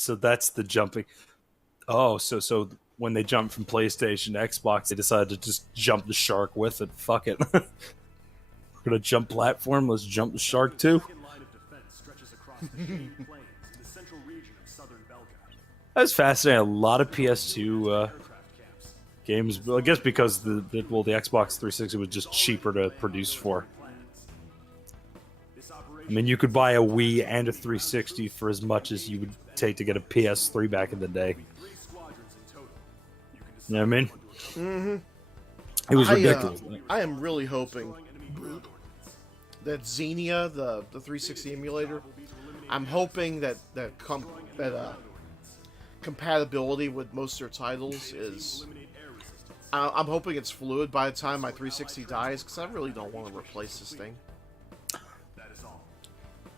So that's the jumping. Oh, so when they jumped from PlayStation to Xbox, they decided to just jump the shark with it. Fuck it. We're gonna jump platform. Let's jump the shark too. That's fascinating. A lot of PS2 games. Well, I guess because the Xbox 360 was just cheaper to produce for. I mean, you could buy a Wii and a 360 for as much as you would take to get a PS3 back in the day. You know what I mean? Mm-hmm. It was ridiculous. I am really hoping that Xenia, the 360 emulator, I'm hoping that compatibility with most of their titles is. I'm hoping it's fluid by the time my 360 dies, because I really don't want to replace this thing.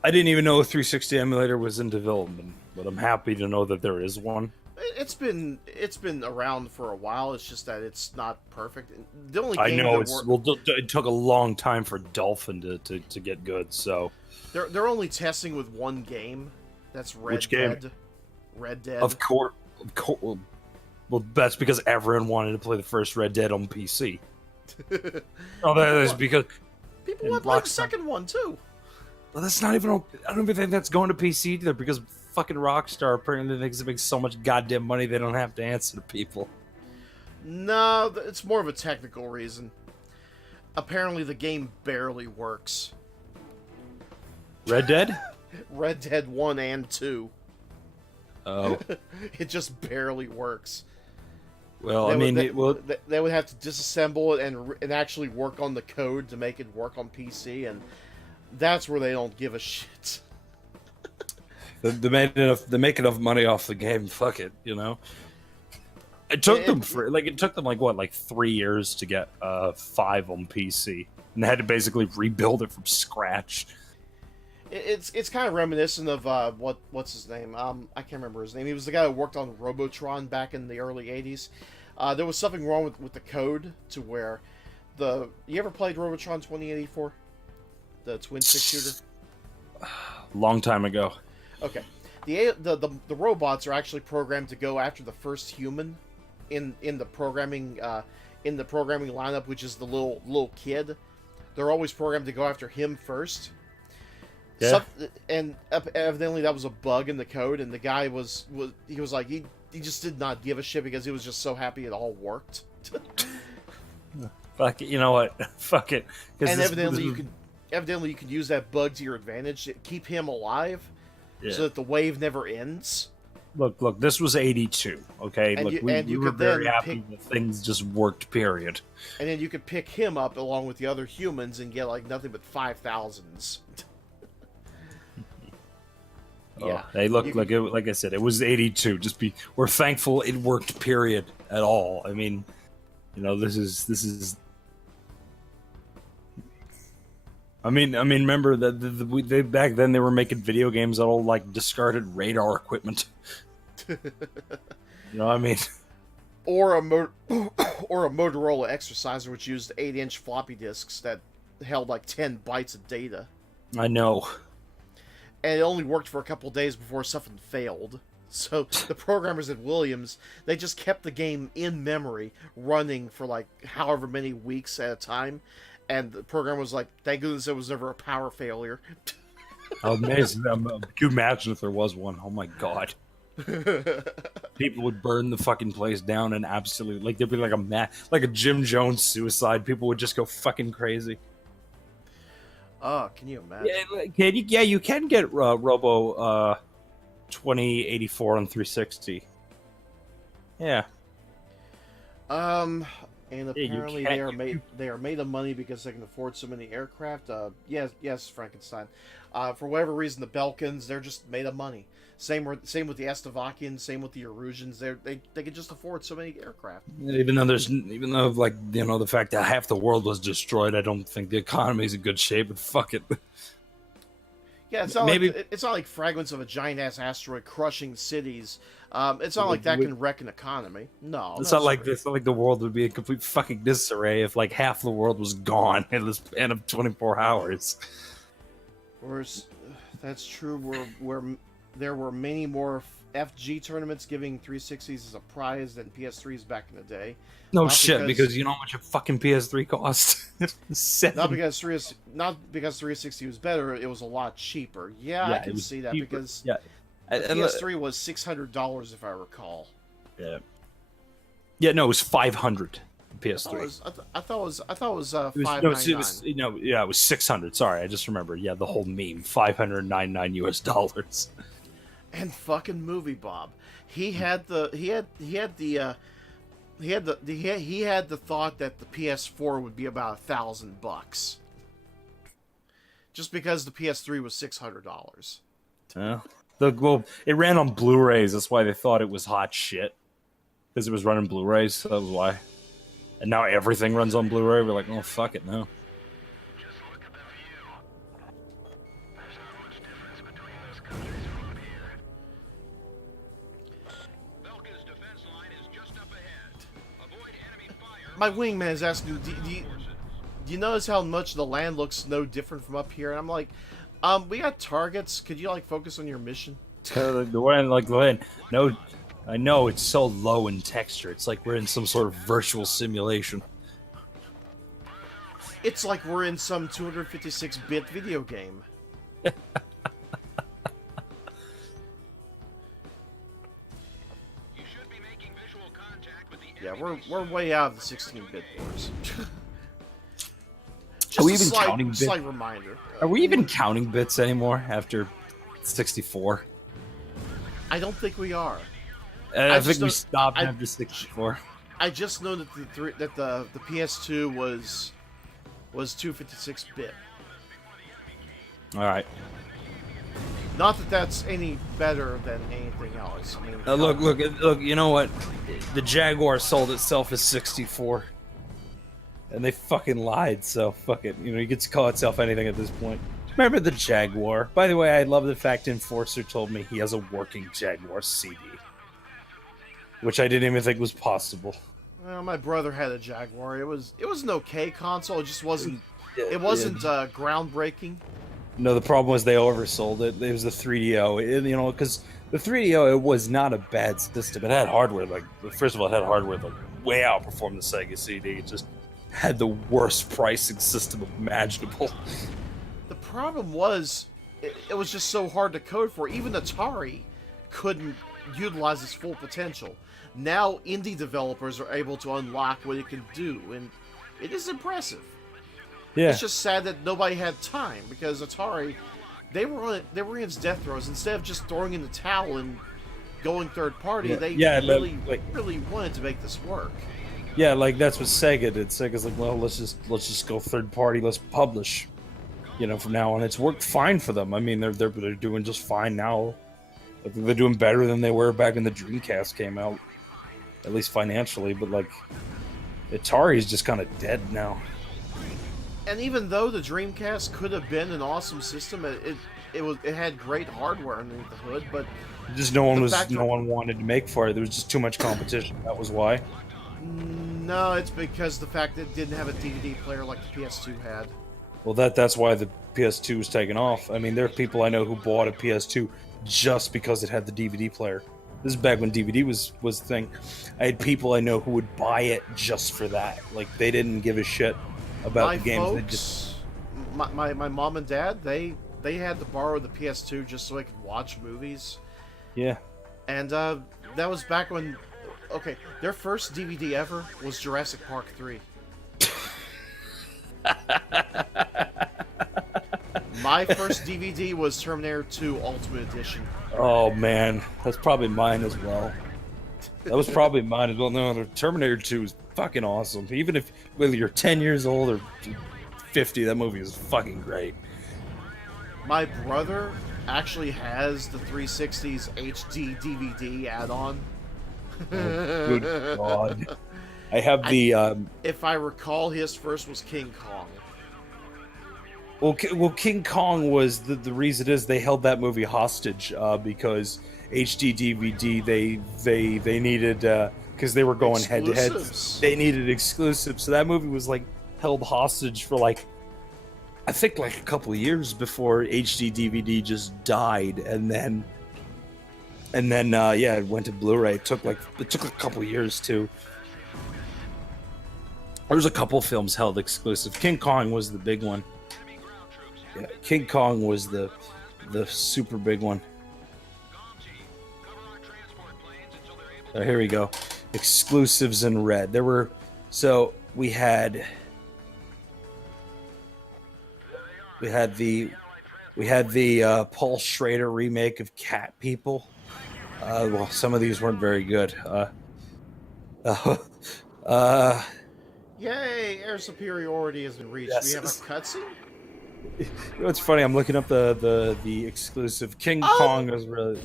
I didn't even know a 360 emulator was in development, but I'm happy to know that there is one. It's been around for a while. It's just that it's not perfect. The only game I know it took a long time for Dolphin to get good. So they're only testing with one game. That's Which game? Red Dead. Of course. Well, that's because everyone wanted to play the first Red Dead on PC. Oh, that is because people want to play the second one too. Well, that's not even. I don't even think that's going to PC either because fucking Rockstar apparently thinks it makes so much goddamn money they don't have to answer to people. No, it's more of a technical reason. Apparently, the game barely works. Red Dead? Red Dead 1 and 2. Oh. It just barely works. Well, they would have to disassemble it and actually work on the code to make it work on PC, and that's where they don't give a shit. They make enough money off the game. Fuck it, you know. It took them 3 years to get 5 on PC, and they had to basically rebuild it from scratch. It's kind of reminiscent of what's his name? I can't remember his name. He was the guy who worked on Robotron back in the early '80s. There was something wrong with the code to where you ever played Robotron 2084, the twin stick shooter? Long time ago. Okay, the robots are actually programmed to go after the first human in the programming lineup, which is the little kid. They're always programmed to go after him first. Yeah. And evidently that was a bug in the code, and the guy was like he just did not give a shit because he was just so happy it all worked. Fuck it, you know what? Fuck it. And evidently you could use that bug to your advantage to keep him alive, so that the wave never ends. Look, this was 82, okay? And we were very happy that things just worked, period. And then you could pick him up along with the other humans and get like nothing but 5,000s. Yeah. Hey, look, like I said, it was 82. We're thankful it worked, period, at all. I mean, you know, this is. I mean, remember that they back then they were making video games out of like discarded radar equipment. You know what I mean? Or a Motorola Exerciser, which used 8-inch floppy disks that held like 10 bytes of data. I know. And it only worked for a couple days before something failed. So the programmers at Williams, they just kept the game in memory running for like however many weeks at a time. And the program was like, thank goodness there was never a power failure. Amazing. Can you imagine if there was one? Oh my god. People would burn the fucking place down and absolutely, like, there'd be like a Jim Jones suicide. People would just go fucking crazy. Oh, can you imagine? Yeah, you can get Robo 2084 on 360. Yeah. And apparently they are made of money because they can afford so many aircraft. Yes, Frankenstein. For whatever reason, the Belkins, they're just made of money. Same with the Estavakians, same with the Erusians. They can just afford so many aircraft. Even though like, you know, the fact that half the world was destroyed, I don't think the economy's in good shape. But fuck it. Yeah, it's not like fragments of a giant ass asteroid crushing cities. It's not like that can wreck an economy. No, it's not like this. Not like the world would be a complete fucking disarray if like half the world was gone in the span of 24 hours. That's true. Where there were many more FG tournaments giving 360s as a prize than PS3s back in the day. No shit, because you know how much a fucking PS3 cost? Not because 360 was better, it was a lot cheaper. Yeah, I can see that, cheaper. Because the PS3 was $600 if I recall. Yeah. Yeah, no, it was 500. PS3. I thought it was $599. No, it was 600. Sorry, I just remember. Yeah, the whole meme, $599. And fucking Movie Bob, he had the thought that the PS4 would be about $1,000, just because the PS3 was $600. Well, it ran on Blu-rays. That's why they thought it was hot shit, because it was running Blu-rays. So that was why. And now everything runs on Blu-ray. We're like, oh fuck it, no. My wingman is asking, do you notice how much the land looks no different from up here? And I'm like, we got targets. Could you like focus on your mission? The land, no, I know it's so low in texture. It's like we're in some sort of virtual simulation. It's like we're in some 256-bit video game. Yeah, we're way out of the 16-bit wars. Are we even counting bits? Slight reminder. Are we even counting bits anymore after 64? I don't think we are. I think we stopped after 64. I just know that the PS2 was 256-bit. All right. Not that that's any better than anything else. I mean, look. You know what? The Jaguar sold itself as 64, and they fucking lied. So fuck it. You know, you get to call itself anything at this point. Remember the Jaguar? By the way, I love the fact Enforcer told me he has a working Jaguar CD, which I didn't even think was possible. Well, my brother had a Jaguar. It was an okay console. It just wasn't. It wasn't groundbreaking. No, the problem was they oversold it. It was the 3DO, because the 3DO, it was not a bad system. It had hardware, first of all, it had hardware that way outperformed the Sega CD. It just had the worst pricing system imaginable. The problem was, it was just so hard to code for. Even Atari couldn't utilize its full potential. Now, indie developers are able to unlock what it can do, and it is impressive. Yeah. It's just sad that nobody had time, because Atari, they were in its death throes. Instead of just throwing in the towel and going third party, they really wanted to make this work. Yeah, that's what Sega did. Sega's like, well, let's just go third party. Let's publish. From now on, it's worked fine for them. I mean, they're doing just fine now. I think they're doing better than they were back when the Dreamcast came out, at least financially. But Atari's just kind of dead now. And even though the Dreamcast could have been an awesome system, it had great hardware underneath the hood, but just no one wanted to make for it. There was just too much competition. That was why. No, it's because the fact that it didn't have a DVD player like the PS2 had. Well, that's why the PS2 was taken off. I mean, there are people I know who bought a PS2 just because it had the DVD player. This is back when DVD was a thing. I had people I know who would buy it just for that. They didn't give a shit about the games. My mom and dad, they had to borrow the PS2 just so they could watch movies. Yeah. And that was back when, their first DVD ever was Jurassic Park 3. My first DVD was Terminator 2 Ultimate Edition. Oh man, that's probably mine as well. That was probably mine as well. No, the Terminator 2 is fucking awesome. Even whether you're 10 years old or 50, that movie is fucking great. My brother actually has the 360's HD DVD add-on. Oh, good God. I have the... if I recall, his first was King Kong. Well, King Kong was... The reason is they held that movie hostage HD DVD, they needed, because they were going head to head, they needed exclusives. So that movie was held hostage for I think a couple of years before HD DVD just died, and then And then yeah, it went to Blu-ray. It took a couple years too. There was a couple films held exclusive. King Kong was the big one. Yeah, King Kong was the super big one. Here we go. Exclusives in red. There were we had the Paul Schrader remake of Cat People. Well, some of these weren't very good. Yay! Air superiority has been reached. Yes. We have a cutscene. You know, it's funny. I'm looking up the exclusive. King Kong is really.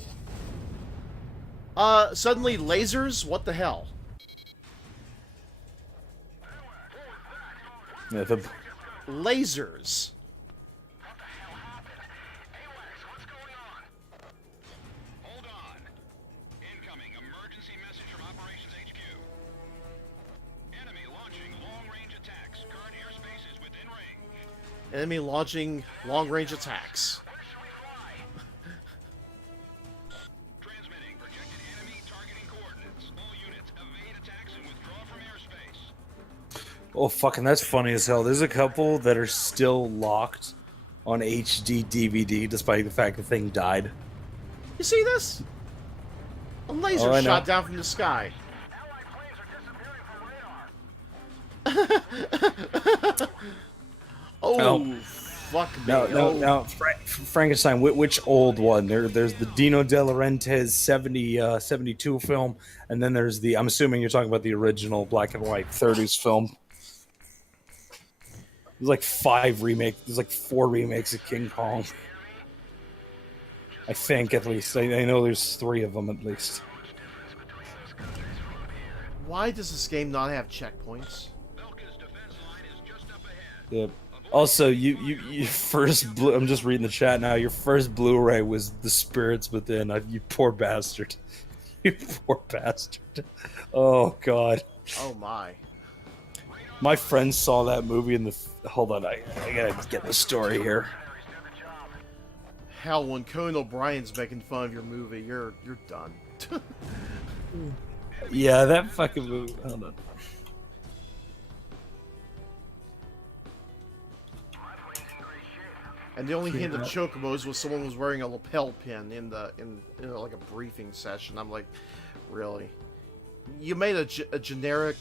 Suddenly lasers. What the hell? Yeah, lasers. Enemy launching long-range attacks. Transmitting projected enemy targeting coordinates. All units evade attacks and withdraw from airspace. Oh, fucking, that's funny as hell. There's a couple that are still locked on HD DVD, despite the fact the thing died. You see this? A laser shot down from the sky. Oh, fuck me. No, Frankenstein, which old one? There's the Dino De Laurentiis 72 film, and then there's the, I'm assuming you're talking about the original black and white 30s film. There's like 4 remakes of King Kong. I think, at least. I know there's 3 of them, at least. Why does this game not have checkpoints? Yep. Also, you first I'm just reading the chat now. Your first Blu-ray was The Spirits Within. You poor bastard. You poor bastard. Oh God. Oh my. My friend saw that movie in the. Hold on, I gotta get the story here. Hell, when Conan O'Brien's making fun of your movie, you're done. Yeah, that fucking movie. Hold on. And the only hint of Chocobos was someone was wearing a lapel pin in like a briefing session. I'm like, really? You made a generic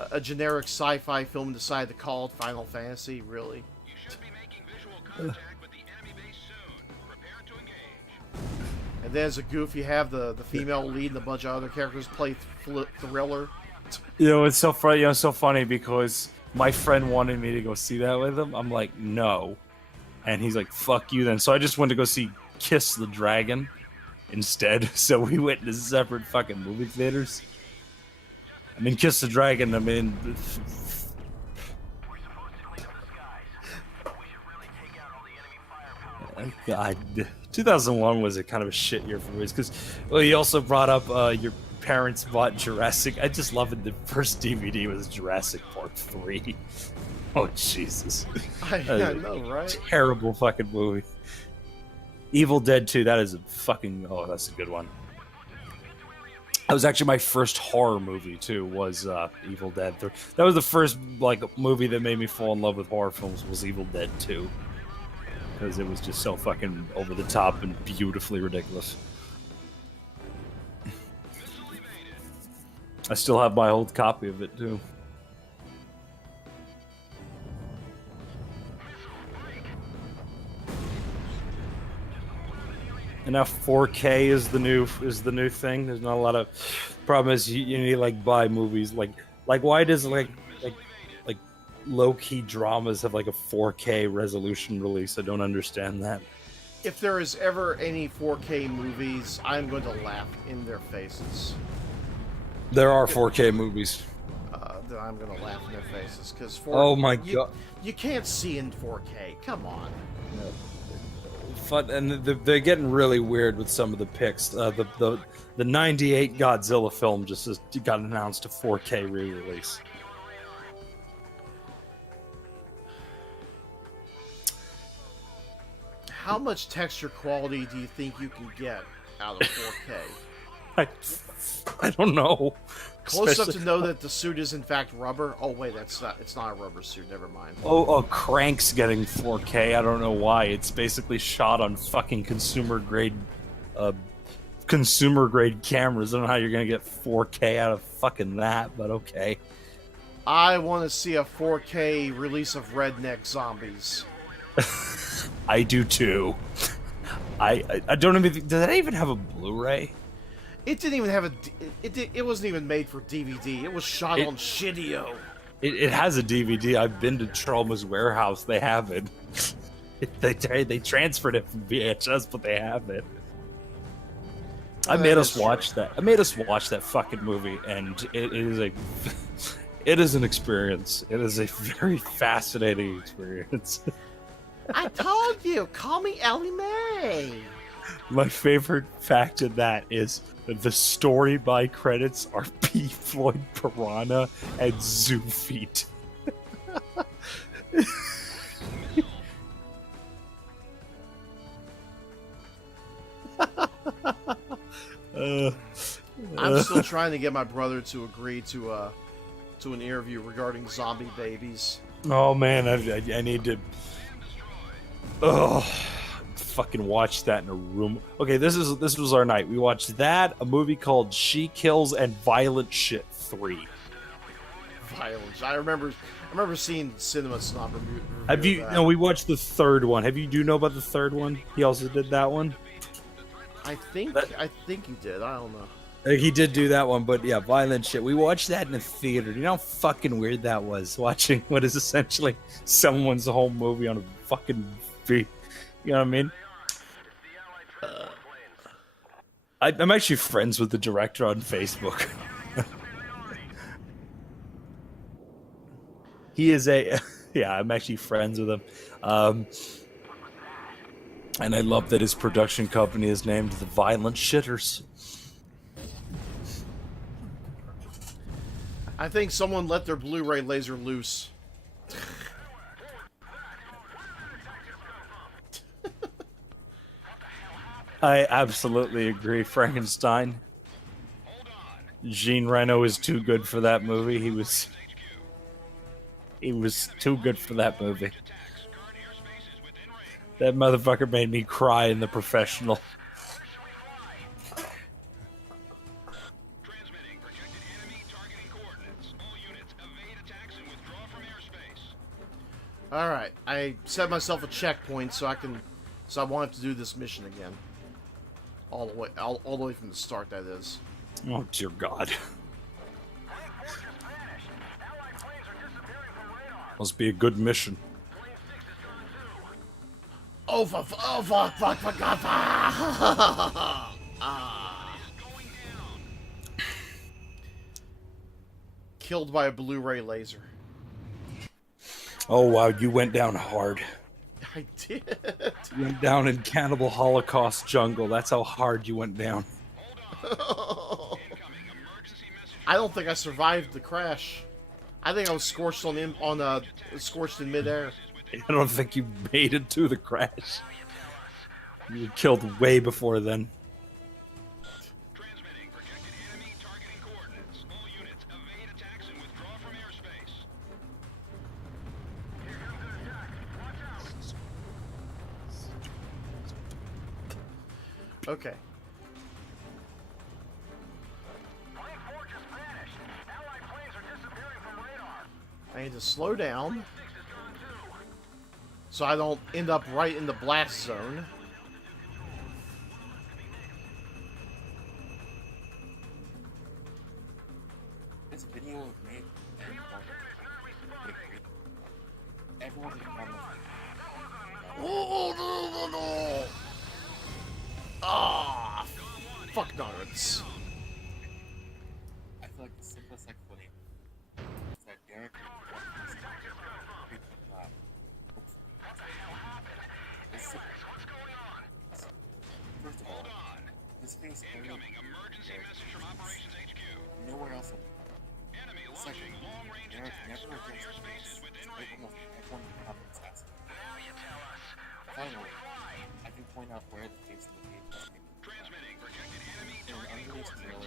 sci-fi film and decided to call it Final Fantasy? Really? You should be making visual contact with the enemy base soon. Prepare to engage. And then as a goof, you have the female lead and a bunch of other characters play Thriller. You know, it's so funny. You know, so funny because my friend wanted me to go see that with him. I'm like, no. And he's like, fuck you then. So I just went to go see Kiss the Dragon instead. So we went to separate fucking movie theaters. I mean, Kiss the Dragon, I mean... God, 2001 was a kind of a shit year for movies. Because, well, you also brought up your parents bought Jurassic. I just love it. The first DVD was Jurassic Park 3. Oh, Jesus. I know, right? Terrible fucking movie. Evil Dead 2, that is a fucking... Oh, that's a good one. That was actually my first horror movie, too, was Evil Dead 3. That was the first, like, movie that made me fall in love with horror films, was Evil Dead 2. Because it was just so fucking over the top and beautifully ridiculous. I still have my old copy of it, too. And now 4K is the new thing. There's not a lot of problem. Is you need to like buy movies like why does like low key dramas have like a 4K resolution release? I don't understand that. If there is ever any 4K movies, I'm going to laugh in their faces. There are 4K movies. I'm going to laugh in their faces because oh my god, you can't see in 4K. Come on. Yeah. Fun, and they're getting really weird with some of the pics. The '98 Godzilla film just got announced a 4K re-release. How much texture quality do you think you can get out of 4K. I don't know. Close enough to know that the suit is in fact rubber. Oh wait, that's not. It's not a rubber suit. Never mind. Oh, Crank's getting 4K. I don't know why. It's basically shot on fucking consumer grade cameras. I don't know how you're gonna get 4K out of fucking that, but okay. I want to see a 4K release of Redneck Zombies. I do too. I don't even. Did that even have a Blu-ray? It didn't even have a. It wasn't even made for DVD. It was shot on Shitio. It has a DVD. I've been to Trauma's warehouse. They have it. They transferred it from VHS, but they have it. I made us watch that. I made us watch that fucking movie, and it is an experience. It is a very fascinating experience. I told you, call me Ellie Mae. My favorite fact in that is that the story by credits are P. Floyd Piranha and Zoo Feet. I'm still trying to get my brother to agree to an interview regarding zombie babies. Oh man, I need to. Fucking watch that in a room. Okay, this was our night. We watched that, a movie called She Kills, and Violent Shit 3. Violence. I remember seeing Cinema Snob review. Have you? No, we watched the third one. Do you know about the third one? He also did that one. I think he did. I don't know. He did do that one, but yeah, Violent Shit. We watched that in a theater. You know how fucking weird that was, watching what is essentially someone's whole movie on a fucking you know what I mean? I'm actually friends with the director on Facebook. He is I'm actually friends with him. And I love that his production company is named The Violent Shitters. I think someone let their Blu-ray laser loose. I absolutely agree, Frankenstein. Jean Reno is too good for that movie. He was too good for that movie. That motherfucker made me cry in The Professional. Alright, I set myself a checkpoint so I wanted to do this mission again. All the way from the start, that is. Oh dear God. Must be a good mission. Fuck, God. Killed by a Blu-ray laser. Oh wow, you went down hard. I did. You went down in Cannibal Holocaust jungle. That's how hard you went down. I don't think I survived the crash. I think I was scorched scorched in midair. I don't think you made it to the crash. You were killed way before then. Transmitting projected enemy targeting coordinates. All units evade attacks and withdraw from airspace. Okay. I need to slow down so I don't end up right in the blast zone. This video was made everyone in the comments. Oh, no. Ah, fuck nuts. I feel like the simplest explanation is that Derek first of all, this face Incoming emergency message from Operations HQ. nowhere else. Enemy launching long-range Derek attacks never from addressed airspaces this. within Despite range. almost everyone in the comments asking. Finally, I can point out where the face of the VHS came from. Transmitting first trailer.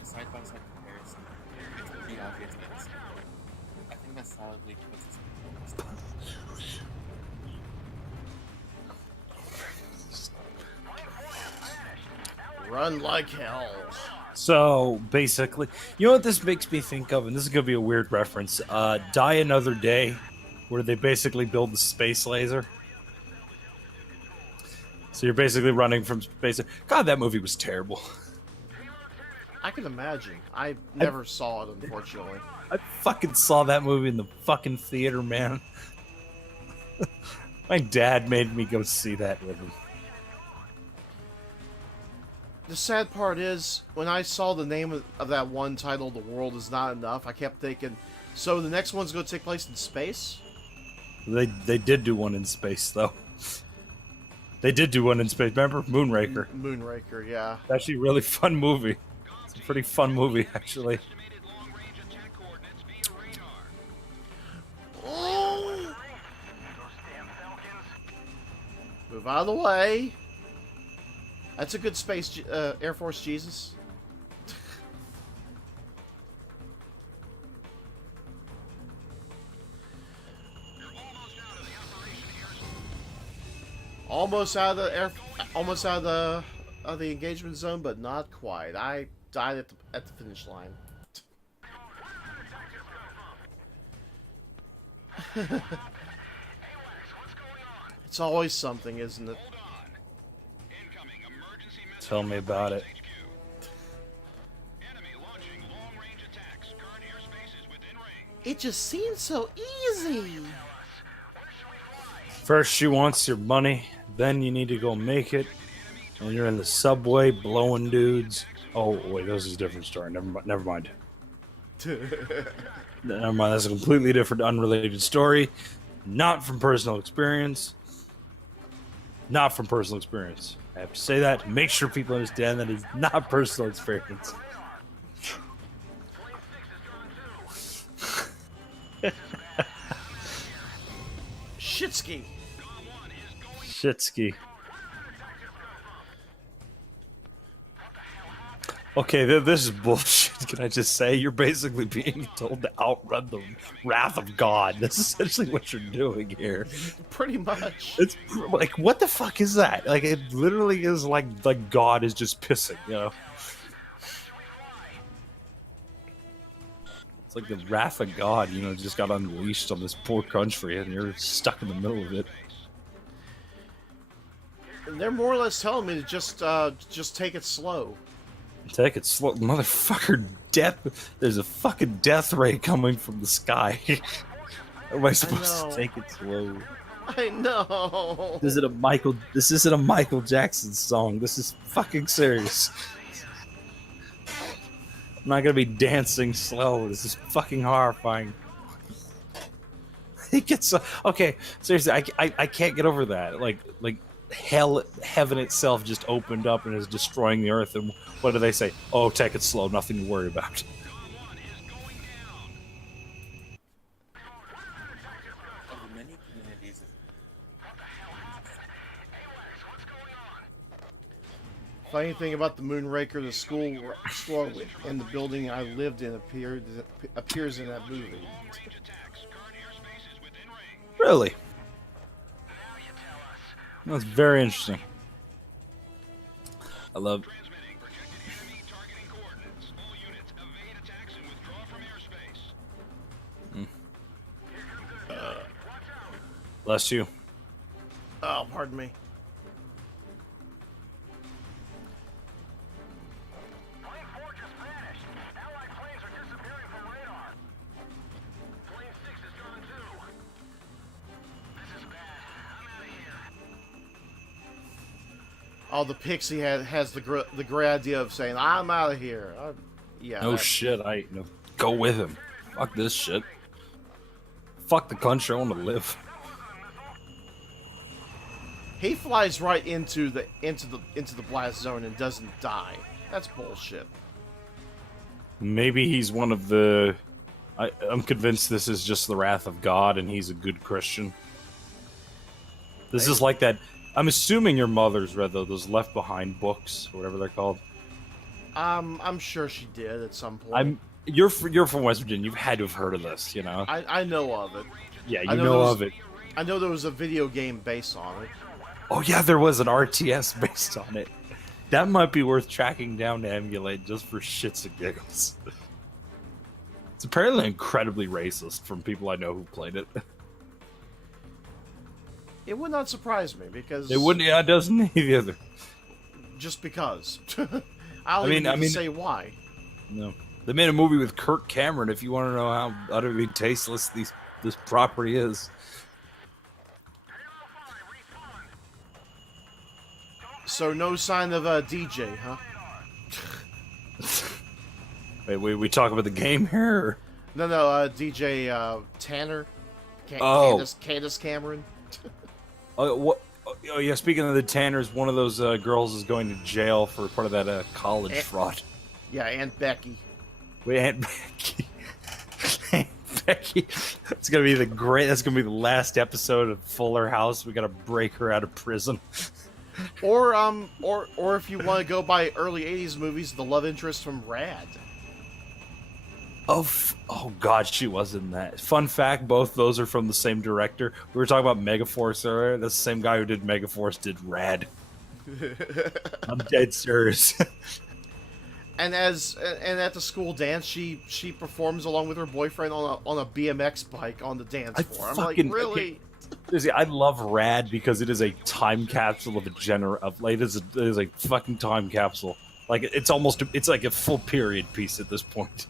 The side-by-side comparison, it's pretty obvious that it's I think that solidly puts us Run like hell. So basically, you know what this makes me think of, and this is gonna be a weird reference. Die Another Day, where they basically build the space laser. So you're basically running from space. God, that movie was terrible. I can imagine. I never saw it, unfortunately. I fucking saw that movie in the fucking theater, man. My dad made me go see that with him. The sad part is, when I saw the name of that one title, The World Is Not Enough, I kept thinking, so the next one's going to take place in space? They did do one in space, though. They did do one in space. Remember? Moonraker. Moonraker, yeah. Actually, a really fun movie. It's a pretty fun movie, actually. Oh! Move out of the way. That's a good space, Air Force Jesus. Almost out of the engagement zone, but not quite. I died at the finish line. It's always something, isn't it? Tell me about it. It just seems so easy. First, she wants your money. Then you need to go make it. And you're in the subway blowing dudes. Oh, wait, this is a different story. Never mind. Never mind. That's a completely different, unrelated story. Not from personal experience. Not from personal experience. I have to say that to make sure people understand that it's not personal experience. Shitski. Shitski. Okay, this is bullshit. Can I just say? You're basically being told to outrun the wrath of God. That's essentially what you're doing here. Pretty much. It's like, what the fuck is that? Like, it literally is like God is just pissing, you know? It's like the wrath of God, you know, just got unleashed on this poor country, and you're stuck in the middle of it. And they're more or less telling me to just take it slow. Take it slow, motherfucker. Death. There's a fucking death ray coming from the sky. How am I supposed to take it slow? I know. This isn't a Michael Jackson song. This is fucking serious. I'm not gonna be dancing slow. This is fucking horrifying. It gets okay. Seriously, I can't get over that. Like heaven itself just opened up and is destroying the earth. And what do they say? Oh, take it slow. Nothing to worry about. many communities. Funny thing about the Moonraker, the school in the building I lived in appears in that movie. Really? That's very interesting. I love. Bless you. Oh, pardon me. Oh, the pixie has the great idea of saying, "I'm out of here." Yeah. No shit. Go with him. Fuck this shit. Fuck the country. I want to live. He flies right into the blast zone and doesn't die. That's bullshit. Maybe he's one of the. I'm convinced this is just the wrath of God, and he's a good Christian. This is like that I'm assuming your mother's read those Left Behind books, or whatever they're called. I'm sure she did at some point. You're from West Virginia. You've had to have heard of this, you know. I know of it. Yeah, I you know of it. I know there was a video game based on it. Oh yeah, there was an RTS based on it. That might be worth tracking down to emulate just for shits and giggles. It's apparently incredibly racist from people I know who played it. It would not surprise me because It wouldn't. Yeah, it doesn't either. just because. I don't even need to say why. No, they made a movie with Kirk Cameron. If you want to know how utterly tasteless this property is. So no sign of a DJ, huh? Wait, we talk about the game here? Or? No, DJ Tanner. Candace Cameron. What? Oh yeah. Speaking of the Tanners, one of those girls is going to jail for part of that college fraud. Yeah, Aunt Becky. Wait, Aunt Becky. Aunt Becky. It's gonna be That's gonna be the last episode of Fuller House. We gotta break her out of prison. Or if you want to go by early '80s movies, the love interest from Rad. Oh God, she was in that. Fun fact: both those are from the same director. We were talking about Megaforce earlier. That's the same guy who did Megaforce did Rad. I'm dead serious. And at the school dance, she performs along with her boyfriend on a BMX bike on the dance floor. I'm like, really? Okay. I love Rad because it is a time capsule of it is a fucking time capsule. Like it's like a full period piece at this point.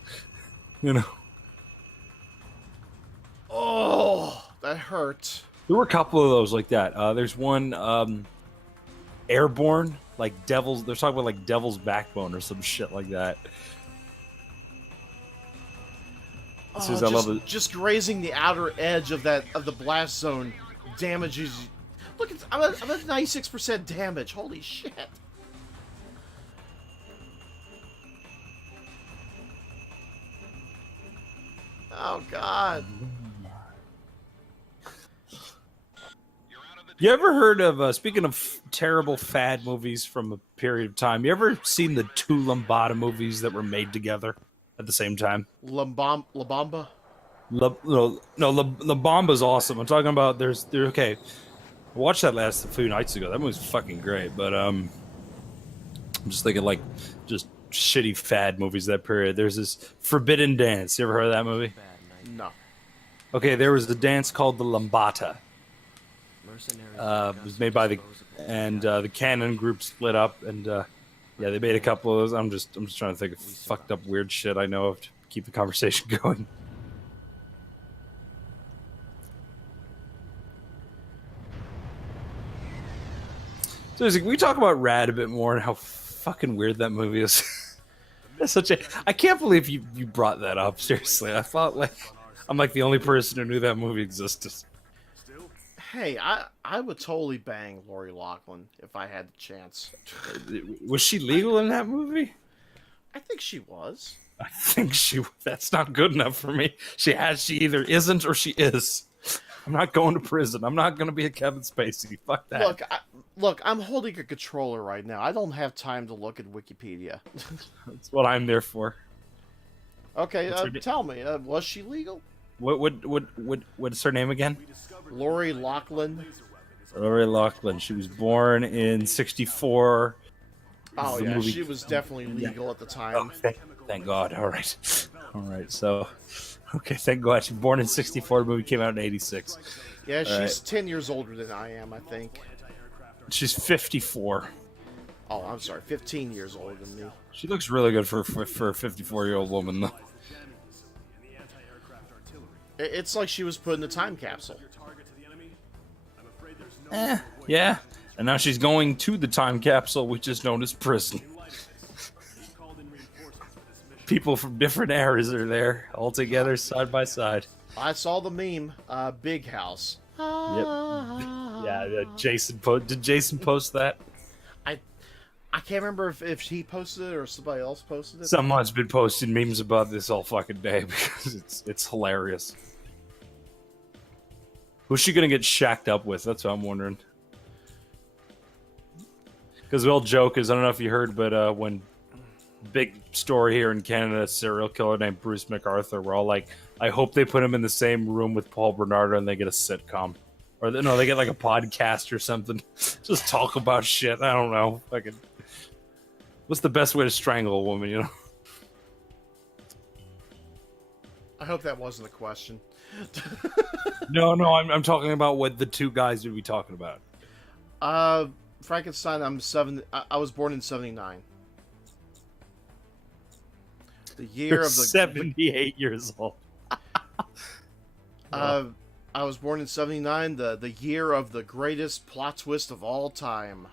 You know. Oh, that hurt. There were a couple of those like that. There's one Airborne, like Devil's. They're talking about like Devil's Backbone or some shit like that. Just grazing the outer edge of the blast zone damages. Look, I'm at 96% damage. Holy shit! Oh God! You ever heard of? Speaking of terrible fad movies from a period of time, you ever seen the two Lambada movies that were made together at the same time? La Bamba? La Bamba's awesome. I'm talking about okay. I watched that last few nights ago. That movie's fucking great, but I'm just thinking like just shitty fad movies that period. There's this Forbidden Dance. You ever heard of that movie? No. Okay, there was a dance called the Lambata. It was made by the Canon group split up, and yeah, they made a couple of those. I'm just trying to think of fucked up weird shit I know of to keep the conversation going. So can we talk about Rad a bit more and how fucking weird that movie is? That's I can't believe you brought that up. Seriously, I thought like I'm like the only person who knew that movie existed. Hey, I would totally bang Lori Loughlin if I had the chance. Was she legal in that movie? I think she was. I think that's not good enough for me. She either isn't or she is. I'm not going to prison. I'm not going to be a Kevin Spacey. Fuck that. Look, I'm holding a controller right now. I don't have time to look at Wikipedia. That's what I'm there for. Okay, tell me, was she legal? What's her name again? Lori Loughlin. Lori Loughlin. She was born in '64. Oh yeah, she was definitely legal at the time. Oh, thank God. All right. So, okay, thank God. She was born in '64. The movie came out in '86. Yeah, she's 10 years older than I am, I think. She's 54. Oh, I'm sorry, 15 years older than me. She looks really good for a 54-year-old woman, though. It's like she was put in a time capsule. Yeah. And now she's going to the time capsule, which is known as prison. People from different eras are there, all together, side by side. I saw the meme, Big House. Yep. Yeah, Jason did Jason post that? I can't remember if he posted it or somebody else posted it. Someone's been posting memes about this all fucking day because it's hilarious. Who's she gonna get shacked up with? That's what I'm wondering. Because the old joke is, I don't know if you heard, but when big story here in Canada, a serial killer named Bruce MacArthur, we're all like, I hope they put him in the same room with Paul Bernardo and they get a sitcom. Or no, they get like a podcast or something. Just talk about shit. I don't know. Fucking, what's the best way to strangle a woman, you know? I hope that wasn't a question. No, I'm talking about what the two guys would be talking about. Frankenstein, I was born in 79. The year You're of the 78 years old. I was born in 79, the year of the greatest plot twist of all time.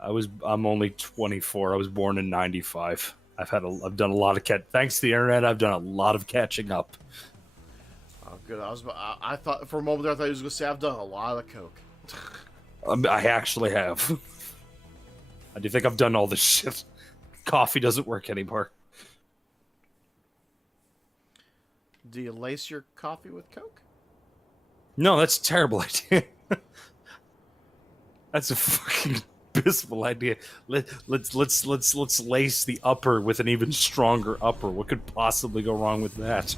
I'm only 24. I was born in 95. I've done a lot of thanks to the internet, I've done a lot of catching up. Oh, good. I thought for a moment there, I thought he was going to say I've done a lot of coke. I actually have. I do think I've done all this shit. Coffee doesn't work anymore. Do you lace your coffee with coke? No, that's a terrible idea. That's a fucking abysmal idea. Let's lace the upper with an even stronger upper. What could possibly go wrong with that?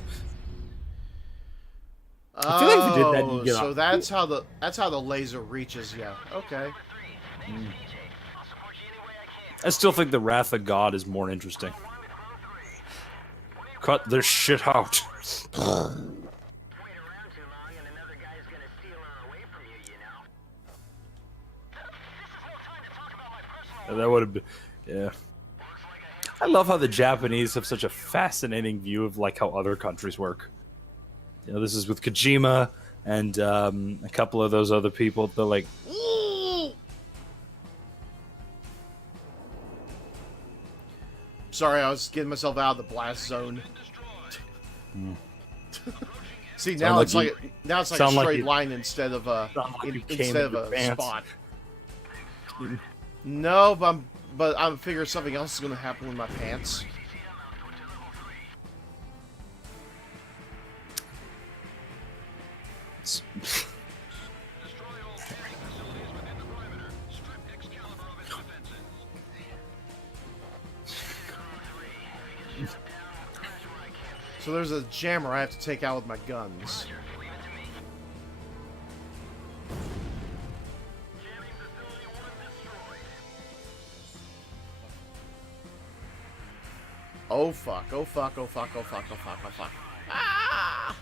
I feel like if you did that, you'd get so that's how the laser reaches you. Okay. I still think the Wrath of God is more interesting. Cut this shit out. That would have been, yeah. I love how the Japanese have such a fascinating view of like how other countries work. You know, this is with Kojima and a couple of those other people. They're like, sorry, I was getting myself out of the blast zone. See, now it's like a straight line instead of a spot. No, but I'm figuring something else is going to happen with my pants. So there's a jammer I have to take out with my guns. Oh fuck, oh fuck, oh fuck, oh fuck, oh fuck, oh fuck. Ah!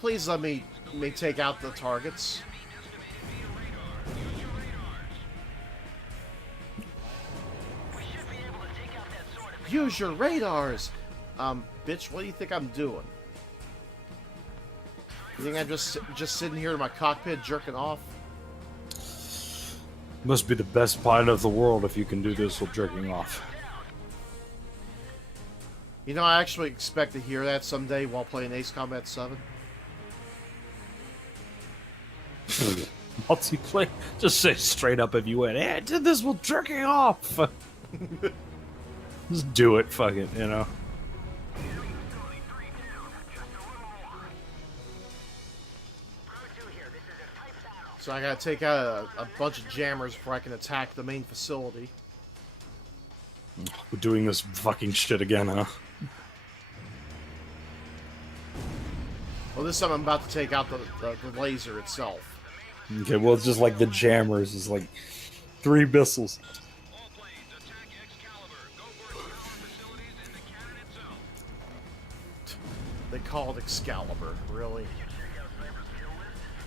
Please let me take out the targets. Use your radars! Bitch, what do you think I'm doing? You think I'm just sitting here in my cockpit jerking off? must be the best pilot of the world if you can do this while jerking off. You know, I actually expect to hear that someday while playing Ace Combat 7. Multiplayer. Just say straight up if you went, hey, I did this while jerking off. Just do it, fuck it, you know. So I gotta take out a bunch of jammers before I can attack the main facility. We're doing this fucking shit again, huh? Well, this time I'm about to take out the laser itself. Okay, well, it's just like the jammers. It's like 3 missiles. All planes, attack Excalibur. Go work control facilities and the cannon itself. They call it Excalibur, really?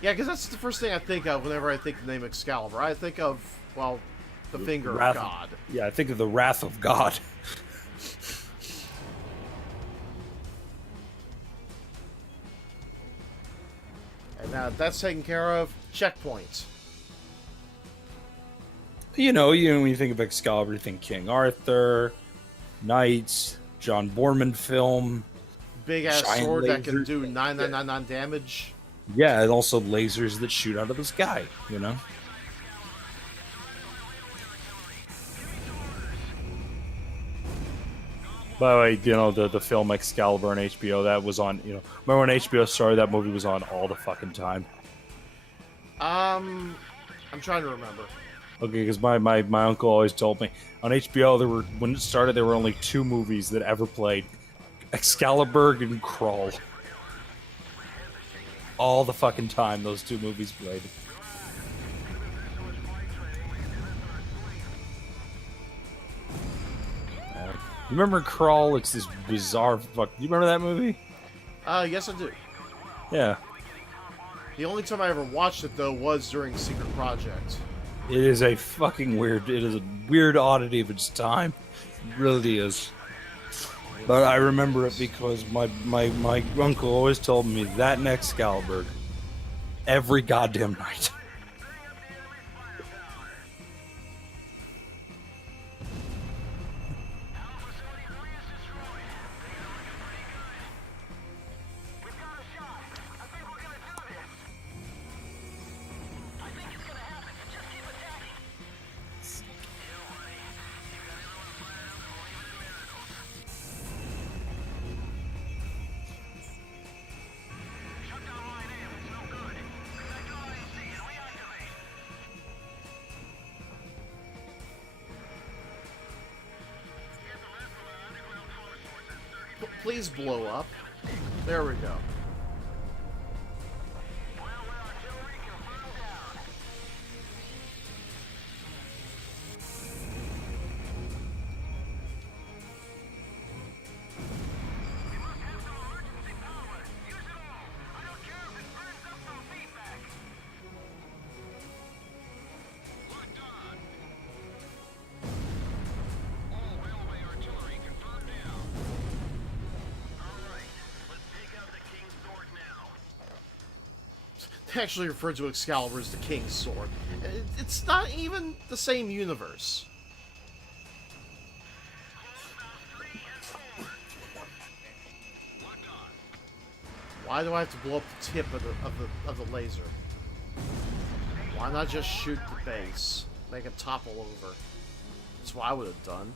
Yeah, because that's the first thing I think of whenever I think the name Excalibur. I think of, well, the finger of God. Yeah, I think of the Wrath of God. And now that's taken care of. Checkpoint. You know, when you think of Excalibur, you think King Arthur, Knights, John Borman film. Big ass Giant sword that can laser. do 9999 damage. Yeah, and also lasers that shoot out of the sky, you know? By the way, you know, the film Excalibur on HBO, that was on, you know, remember when HBO started, that movie was on all the fucking time? I'm trying to remember. Okay, because my uncle always told me, on HBO, when it started, there were only 2 movies that ever played. Excalibur and Crawl. All the fucking time, those 2 movies played. You remember Crawl? It's this bizarre fuck. You remember that movie? Yes, I do. Yeah. The only time I ever watched it, though, was during Secret Project. It is a fucking weird. It is a weird oddity of its time. It really is. But I remember it because my uncle always told me that and Excalibur every goddamn night. Please blow up. There we go. They actually refer to Excalibur as the King's Sword. It's not even the same universe. Why do I have to blow up the tip of the laser? Why not just shoot the base? Make it topple over. That's what I would have done.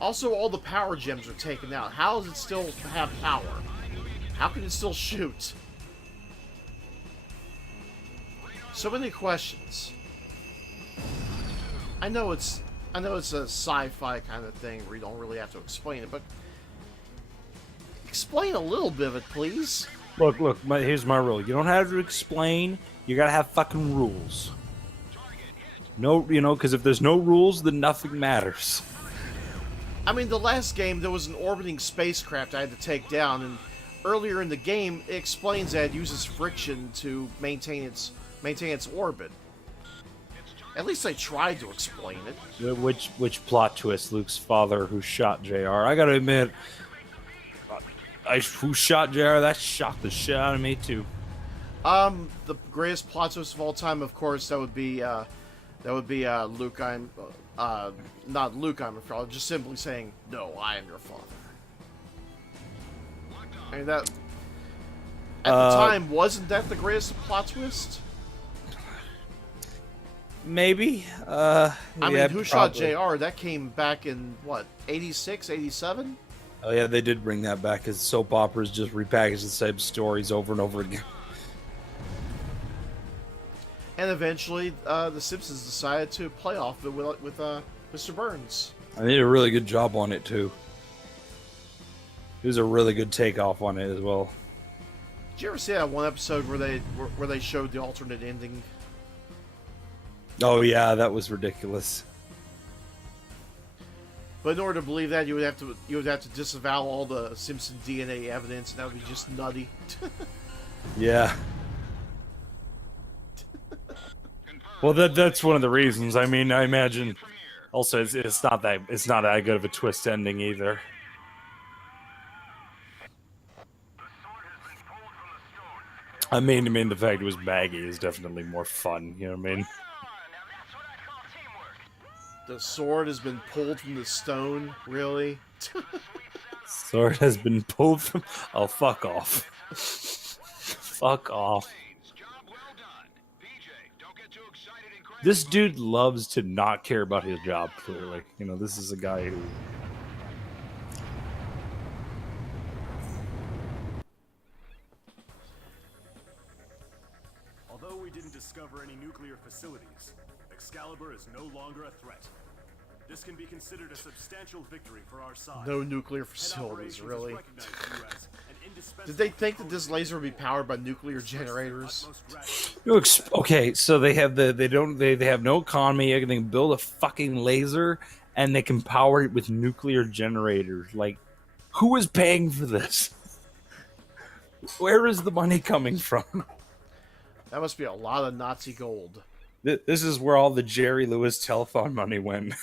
Also, all the power gems are taken out. How does it still have power? How can it still shoot? So many questions. I know it's a sci-fi kind of thing where you don't really have to explain it, but explain a little bit of it, please. Look, here's my rule. You don't have to explain. You gotta have fucking rules. No, you know, because if there's no rules, then nothing matters. I mean, the last game, there was an orbiting spacecraft I had to take down, and earlier in the game, it explains that it uses friction to maintain its orbit. At least they tried to explain it. Which plot twist? Luke's father who shot JR. I gotta admit, who shot JR? That shocked the shit out of me too. The greatest plot twist of all time, of course, that would be Luke. Not Luke. I'm your father. Just simply saying, "No, I am your father." I mean, that at the time, wasn't that the greatest plot twist? Maybe. I mean, Who Shot probably. JR? That came back in what, 86, 87? Oh yeah, they did bring that back because soap operas just repackage the same stories over and over again. And eventually, the Simpsons decided to play off it with Mr. Burns. I did a really good job on it too. It was a really good takeoff on it as well. Did you ever see that one episode where they showed the alternate ending? Oh yeah, that was ridiculous. But in order to believe that, you would have to disavow all the Simpson DNA evidence, and that would be just nutty. Yeah. Well, that's one of the reasons. I mean, I imagine. Also, it's not that good of a twist ending either. I mean, the fact it was Maggie is definitely more fun. You know what I mean? The sword has been pulled from the stone. Really? Sword has been pulled from. Oh, fuck off. Fuck off. Planes, job well done. PJ, don't get too excited and crazy. This dude loves to not care about his job, clearly. You know, this is a guy who... Although we didn't discover any nuclear facilities, Excalibur is no longer a threat. This can be considered a substantial victory for our side. No nuclear Head facilities, operations really. is recognized you as an indispensable Did they think that this component laser would be powered by nuclear express their generators? utmost gratitude. No, okay, so they have they have no economy. They can build a fucking laser and they can power it with nuclear generators. Like, who is paying for this? Where is the money coming from? That must be a lot of Nazi gold. This is where all the Jerry Lewis telethon money went.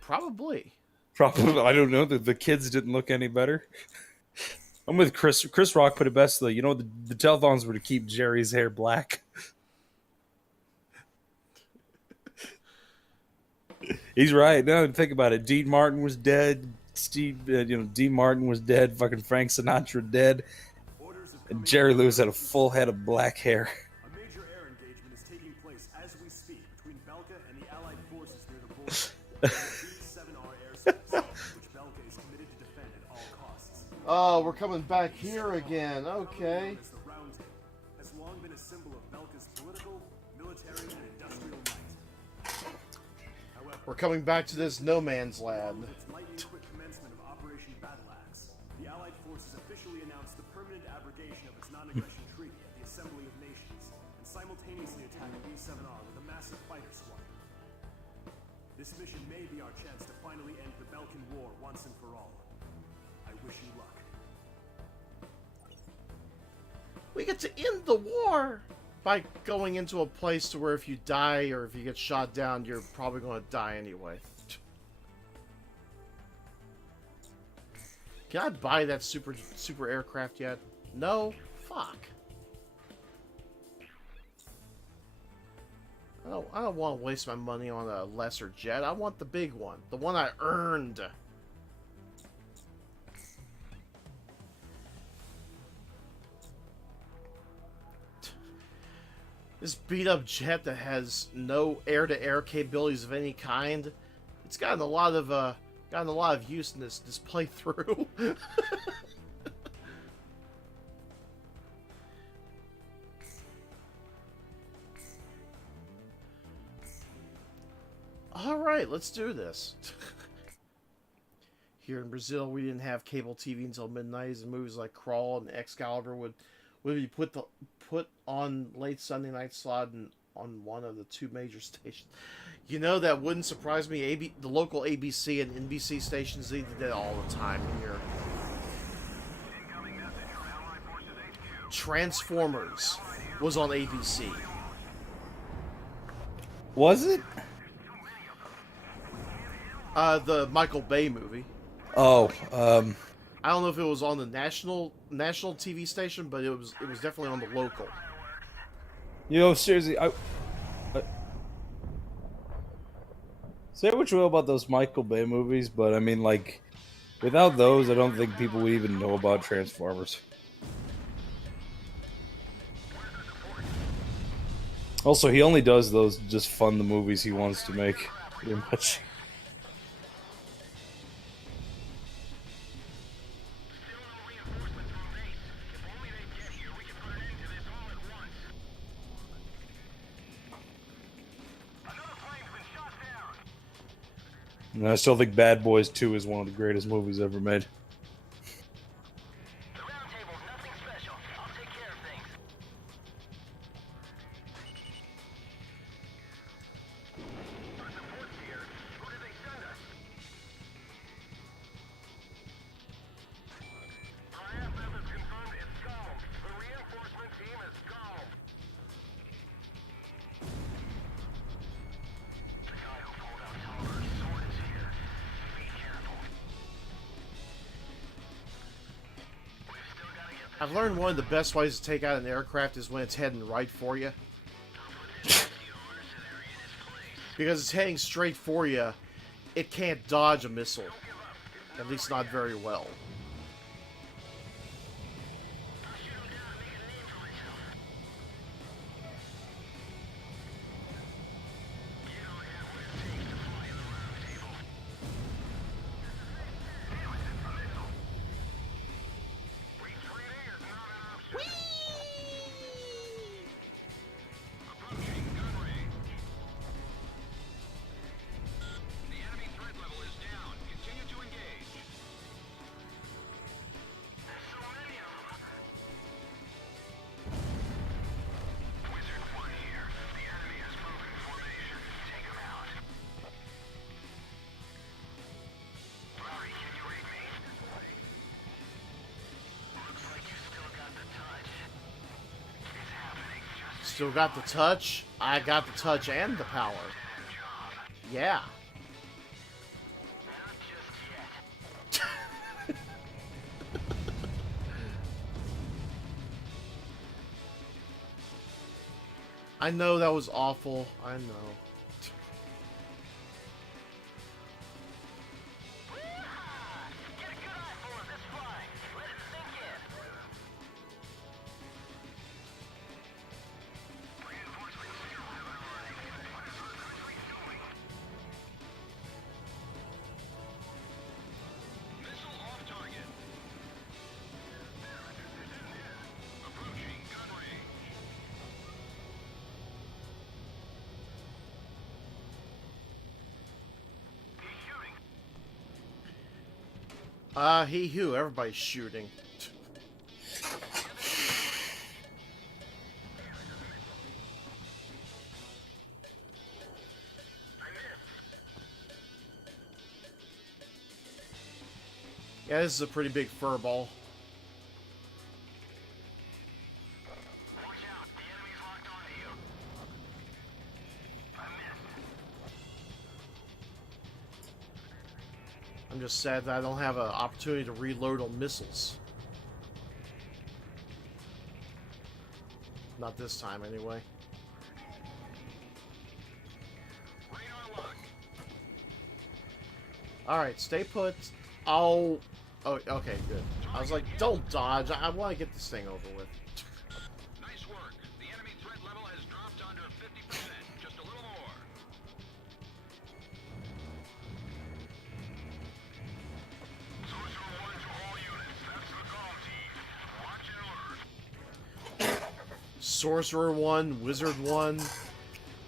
Probably. Probably, I don't know. The kids didn't look any better. I'm with Chris. Chris Rock put it best though. You know, the telethons were to keep Jerry's hair black. He's right. No, think about it. Dean Martin was dead. Dean Martin was dead. Fucking Frank Sinatra dead. Orders have come And in Jerry from Lewis had a emergency full head of black hair. A major air engagement is taking place as we speak between Belka and the Allied forces near the border. The B-7R airspace, which Belka is committed to defend at all costs. Oh, we're coming back here again. Okay. Known as the Round Table, has long been a symbol of Belka's political, military, and industrial might. However, We're coming back to this no man's land. with its lightning-quick commencement of Operation Battle Axe, the Allied forces officially announced the permanent abrogation of its non-aggression treaty at the Assembly of Nations, and simultaneously attacked B-7R with a massive fighter squadron. This mission may be our chance to finally end the Balkan War once and for all. I wish you luck. We get to end the war by going into a place to where if you die or if you get shot down, you're probably going to die anyway. Can I buy that super aircraft yet? No? Fuck. I don't want to waste my money on a lesser jet. I want the big one. The one I earned. This beat-up jet that has no air-to-air capabilities of any kind. It's gotten a lot of use in this playthrough. All right, let's do this. Here in Brazil, we didn't have cable TV until midnight, and movies like Crawl and Excalibur would be put on late Sunday night slot and on one of the two major stations. You know, that wouldn't surprise me. The local ABC and NBC stations, they did that all the time here. Transformers was on ABC. Was it? The Michael Bay movie. Oh, I don't know if it was on the national TV station, but it was definitely on the local. you know, seriously, say what you will about those Michael Bay movies, but I mean, like, without those, I don't think people would even know about Transformers. Also, he only does those just fund the movies he wants to make, pretty much. And I still think Bad Boys 2 is one of the greatest movies ever made. The round table's nothing special. I'll take care of things. Our support's here. Who did they send us? IFF has confirmed it's gone. The reinforcement team is gone. The guy who pulled out Tomer's sword is here. Be careful. We've still gotta get I've learned one of the best ways to take out an aircraft is when it's heading right for you. Because it's heading straight for you, it can't dodge a missile. At least not very well. Still got the touch. I got the touch and the power. Yeah. I know that was awful. I know. Missile off target. Approaching gun range. He's shooting. He who, everybody's shooting. Yeah, this is a pretty big fur ball. Watch out, the enemy's locked onto you. I missed. I'm just sad that I don't have an opportunity to reload on missiles. Not this time, anyway. Radar lock. Alright, stay put. Oh, okay, good. I was like, don't dodge. I want to get this thing over with. Nice work. The enemy threat level has dropped under 50%. Just a little more. Sorcerer 1 to all units. That's the call, team. Watch and alert. Sorcerer 1, Wizard 1.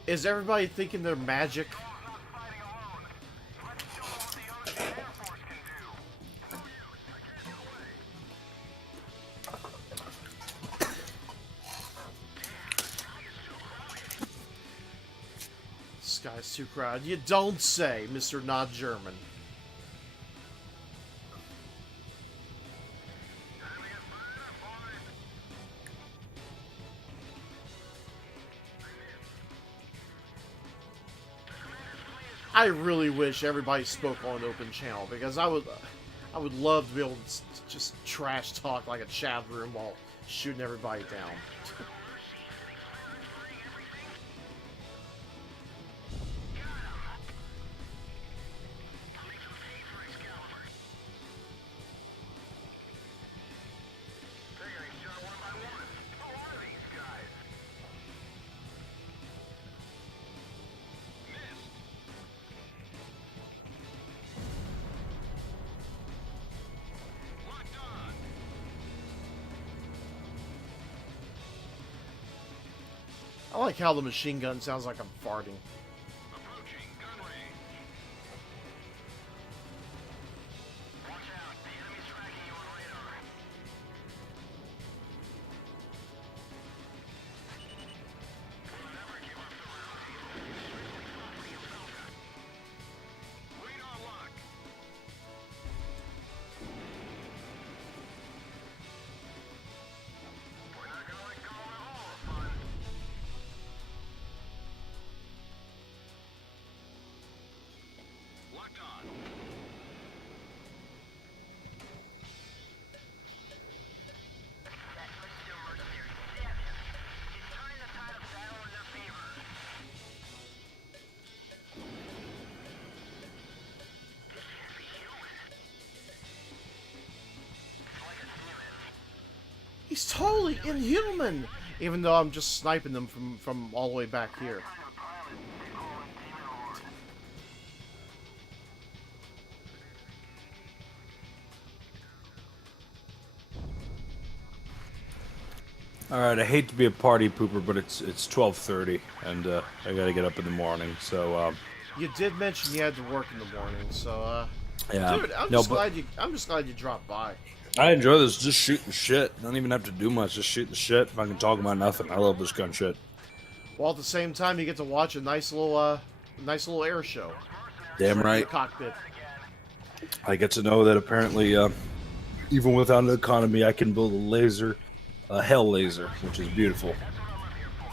Is everybody thinking they're magic? Not fighting alone. Let's show them what the other Air Force can do. No use. I can't get away. This guy's too crowded. You don't say, Mr. Not German. Time to get fired up, boys. I really wish everybody spoke on open channel because I would love to be able to just trash talk like a chat room while shooting everybody down. They're getting shot one by one. Who are these guys? Missed. Locked on. I like how the machine gun sounds like I'm farting. Approaching gun range. Watch out, the enemy's tracking you on radar. We'll never give up the round, team. Radar lock. We're not gonna let go of all the fun. Locked on. He's totally inhuman! Even though I'm just sniping them from all the way back here. All right, I hate to be a party pooper, but it's 12:30, and I gotta get up in the morning. So You did mention you had to work in the morning, so yeah, dude, I'm no, just but glad you dropped by. I enjoy this. Just shooting shit. Don't even have to do much. Just shoot the shit. If I can talk about nothing, I love this gun shit. While at the same time you get to watch a nice little air show. Damn In the right. cockpit. I get to know that apparently, even without an economy, I can build a laser, a hell laser, which is beautiful.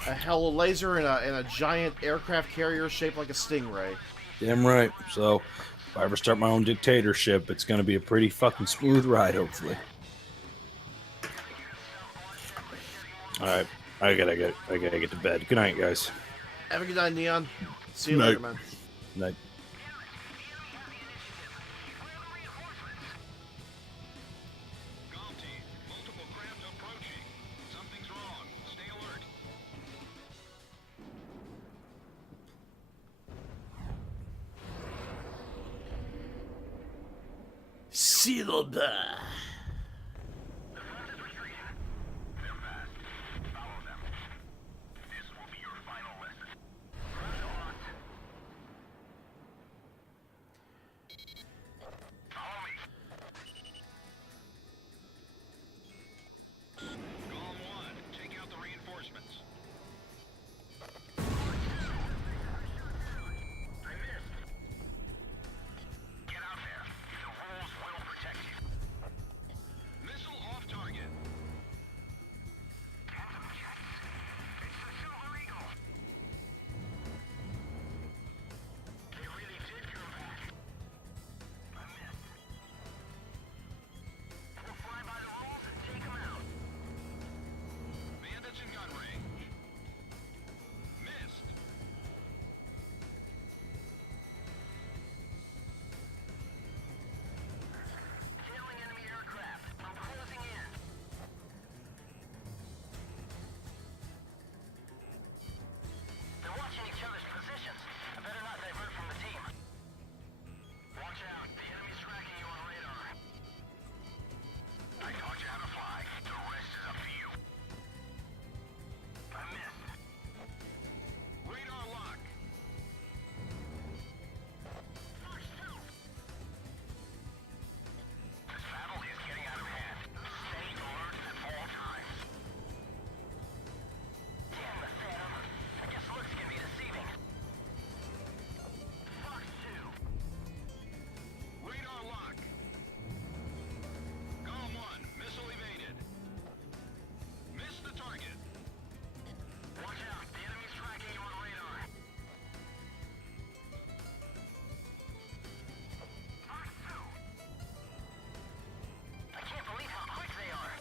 A hella laser and a giant aircraft carrier shaped like a stingray. Damn right. So, if I ever start my own dictatorship, it's going to be a pretty fucking smooth ride, hopefully. All right, I gotta get to bed. Good night, guys. Have a good night, Neon. See you Night. later, man. Night. Golf team, multiple craft approaching. Something's wrong. Stay alert. Silver. Golem 1, take out the reinforcements. Get out there. The rules will protect you. Missile off target. Phantom jets. It's the Silver Eagle. They really did come back. I missed. We'll fly by the rules and take them out. Bandits in gun range. Missed. Tailing enemy aircraft. I'm closing in. They're watching each other's positions. I better not divert from the team. Watch out. The enemy's tracking you on radar. I taught you how to fly. The rest is up to you. I missed. Radar lock. Fox 2. This battle is getting out of hand. Stay alert at all times. Damn the Phantom. I guess looks can be deceiving. Fox 2. Radar lock. Golem 1, missile evaded. Missed the target. Watch out, the enemy's tracking you on radar. Fox 2. I can't believe how quick they are.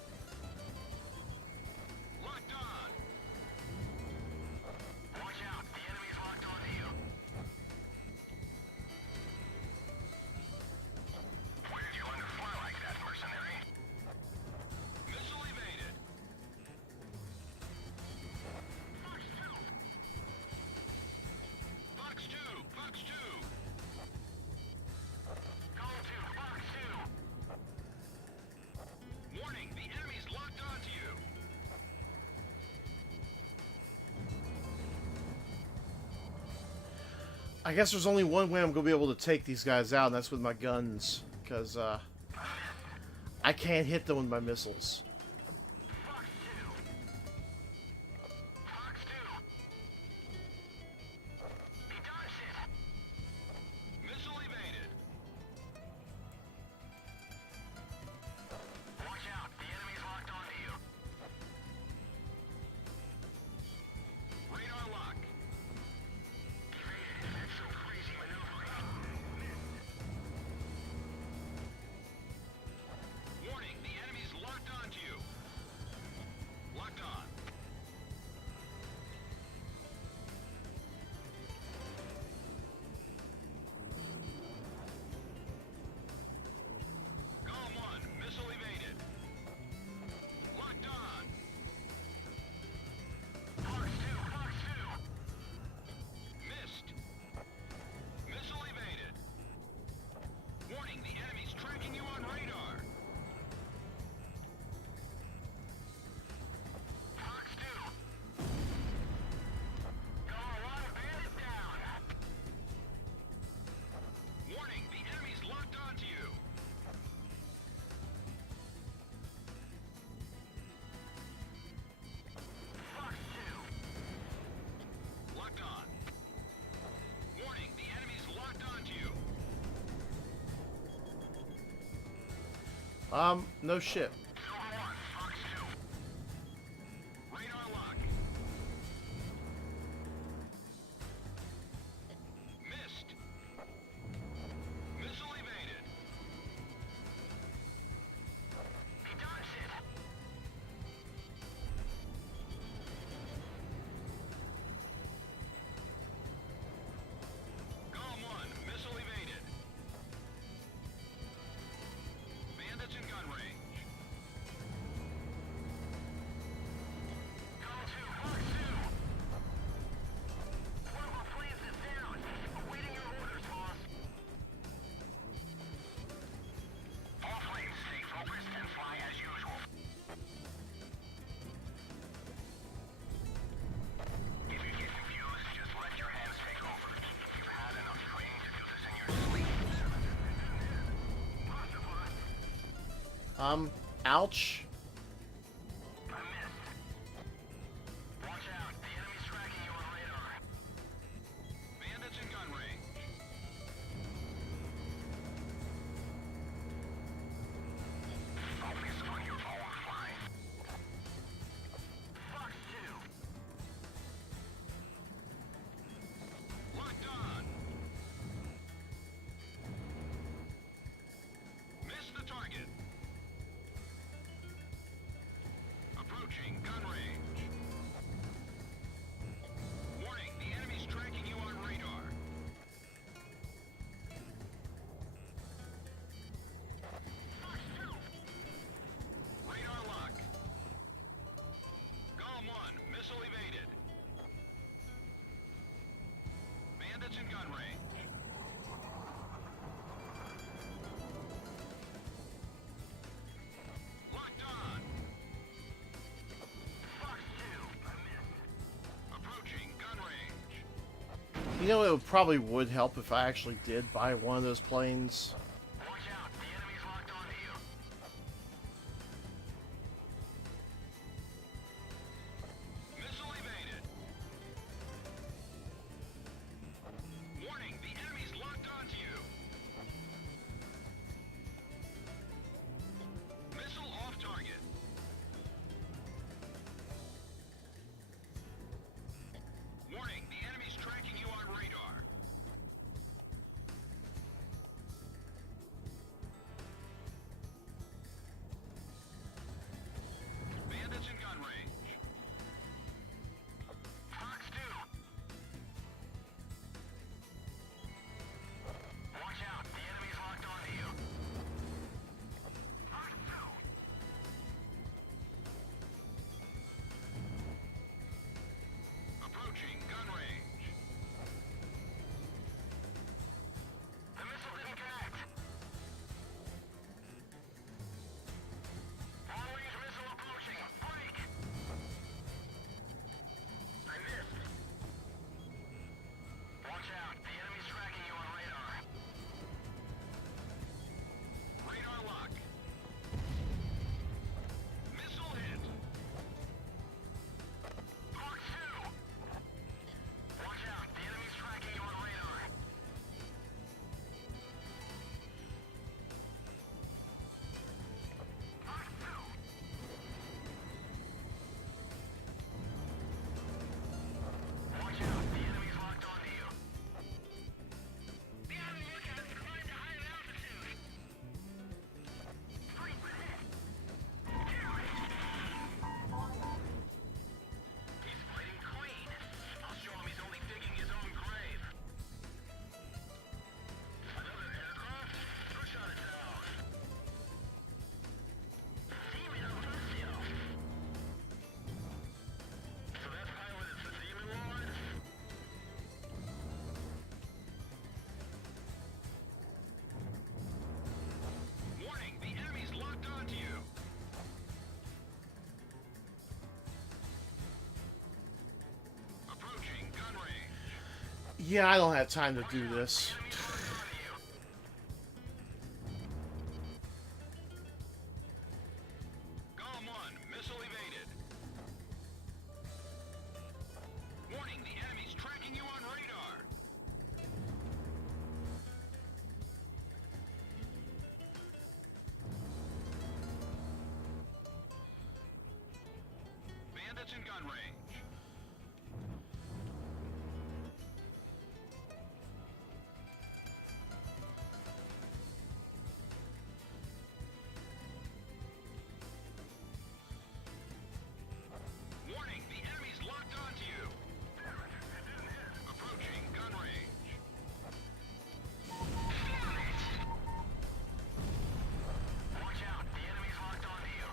Locked on. Watch out, the enemy's locked onto you. Where did you learn to fly like that, mercenary? Missile evaded. Fox 2. Fox 2. Fox 2. Golem 2. Fox 2. Warning, the enemy's locked onto you. I guess there's only one way I'm gonna be able to take these guys out, and that's with my guns. Because, I can't hit them with my missiles. Fox 2. Fox 2. He dodged it. Missile evaded. Watch out, the enemy's locked onto you. Radar lock. Evaded. That's some crazy maneuvering. Warning, the enemy's locked onto you. Locked on. Golem 1, missile evaded. Locked on. Fox 2, Fox 2. Missed. Missile evaded. Warning, the enemy's tracking you on radar. Fox 2. Golem 1, bandit down. Warning, the enemy's locked onto you. Fox 2. Locked on. Warning, the enemy's locked onto you. No shit. Silver 1, Fox 2. Radar lock. Ouch. I missed. Watch out. The enemy's tracking you on radar. Bandits in gun range. Focus on your own flight. Fox 2. Locked on. Missed the target. Approaching gun range. Warning, the enemy's tracking you on radar. Radar lock. Golem 1, missile evaded. Bandits in gun range. Locked on. Fox 2, I missed. Approaching gun range. You know, it probably would help if I actually did buy one of those planes. Watch out, the enemy's locked onto you. Missile evaded. Warning, the enemy's locked onto you. Missile off target. Warning, the enemy's tracking you on radar. Bandits in gun range. Fox 2. Watch out, the enemy's locked onto you. Fox 2. Approaching gun range. The missile didn't connect. Long-range missile approaching. Break! I missed. Watch out. The enemy's tracking you on radar. Radar lock. Missile hit. Fox 2. Watch out. The enemy's tracking you on radar. Fox 2. Watch out, the enemy's locked onto you. Be on the lookout for flight to higher altitude. Fight with it. He's fighting clean. I'll show him he's only digging his own grave. Another aircraft? Push on it down. Demon offensive. So that pilot is the Demon Lord? Warning, the enemy's locked onto you. Approaching gun range. Yeah, I don't have time to do this. Enemy's locked onto you. Golem 1, missile evaded. Warning, the enemy's tracking you on radar. Bandits in gun range. Warning, the enemy's locked onto you. Approaching gun range. Watch out, the enemy's locked onto you.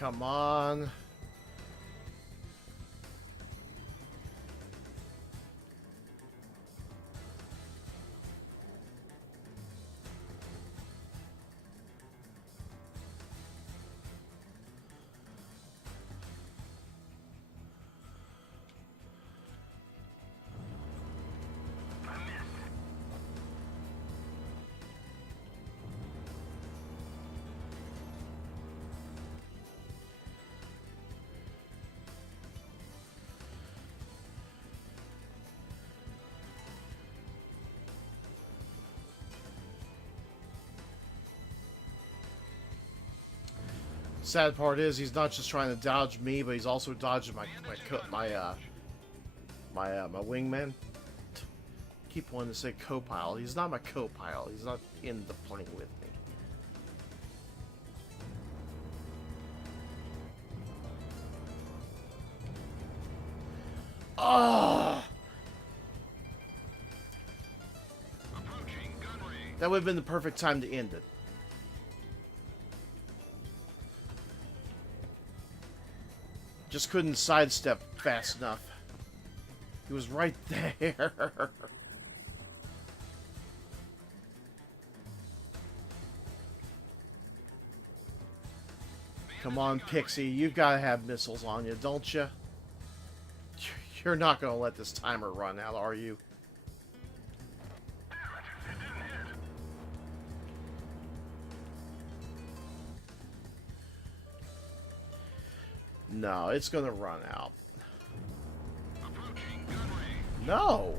Come on. Sad part is he's not just trying to dodge me, but he's also dodging my wingman. Keep wanting to say co-pilot. He's not my co-pilot. He's not in the plane with me. Ah! That would have been the perfect time to end it. Just couldn't sidestep fast enough. He was right there. Come on, Pixie. You've got to have missiles on you, don't you? You're not going to let this timer run out, are you? No, it's gonna run out. No!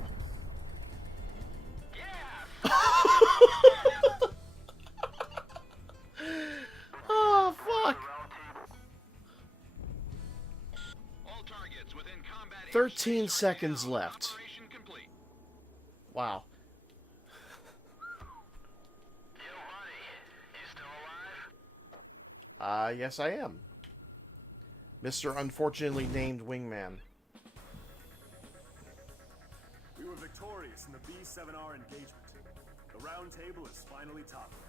Oh, fuck! 13 seconds left. Wow. Yes I am. Mr. Unfortunately Named Wingman. We were victorious in the B-7R engagement. The round table is finally toppled.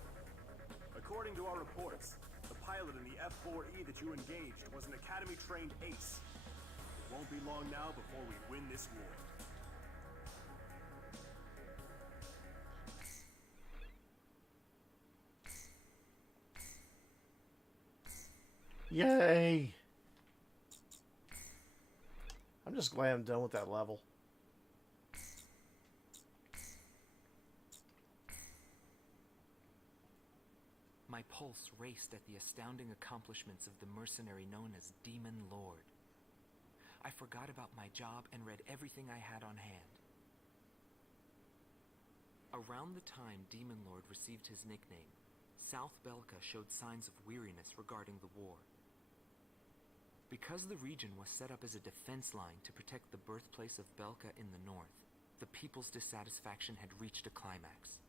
According to our reports, the pilot in the F-4E that you engaged was an Academy-trained ace. It won't be long now before we win this war. Yay! I'm just glad I'm done with that level. My pulse raced at the astounding accomplishments of the mercenary known as Demon Lord. I forgot about my job and read everything I had on hand. Around the time Demon Lord received his nickname, South Belka showed signs of weariness regarding the war. Because the region was set up as a defense line to protect the birthplace of Belka in the north, the people's dissatisfaction had reached a climax.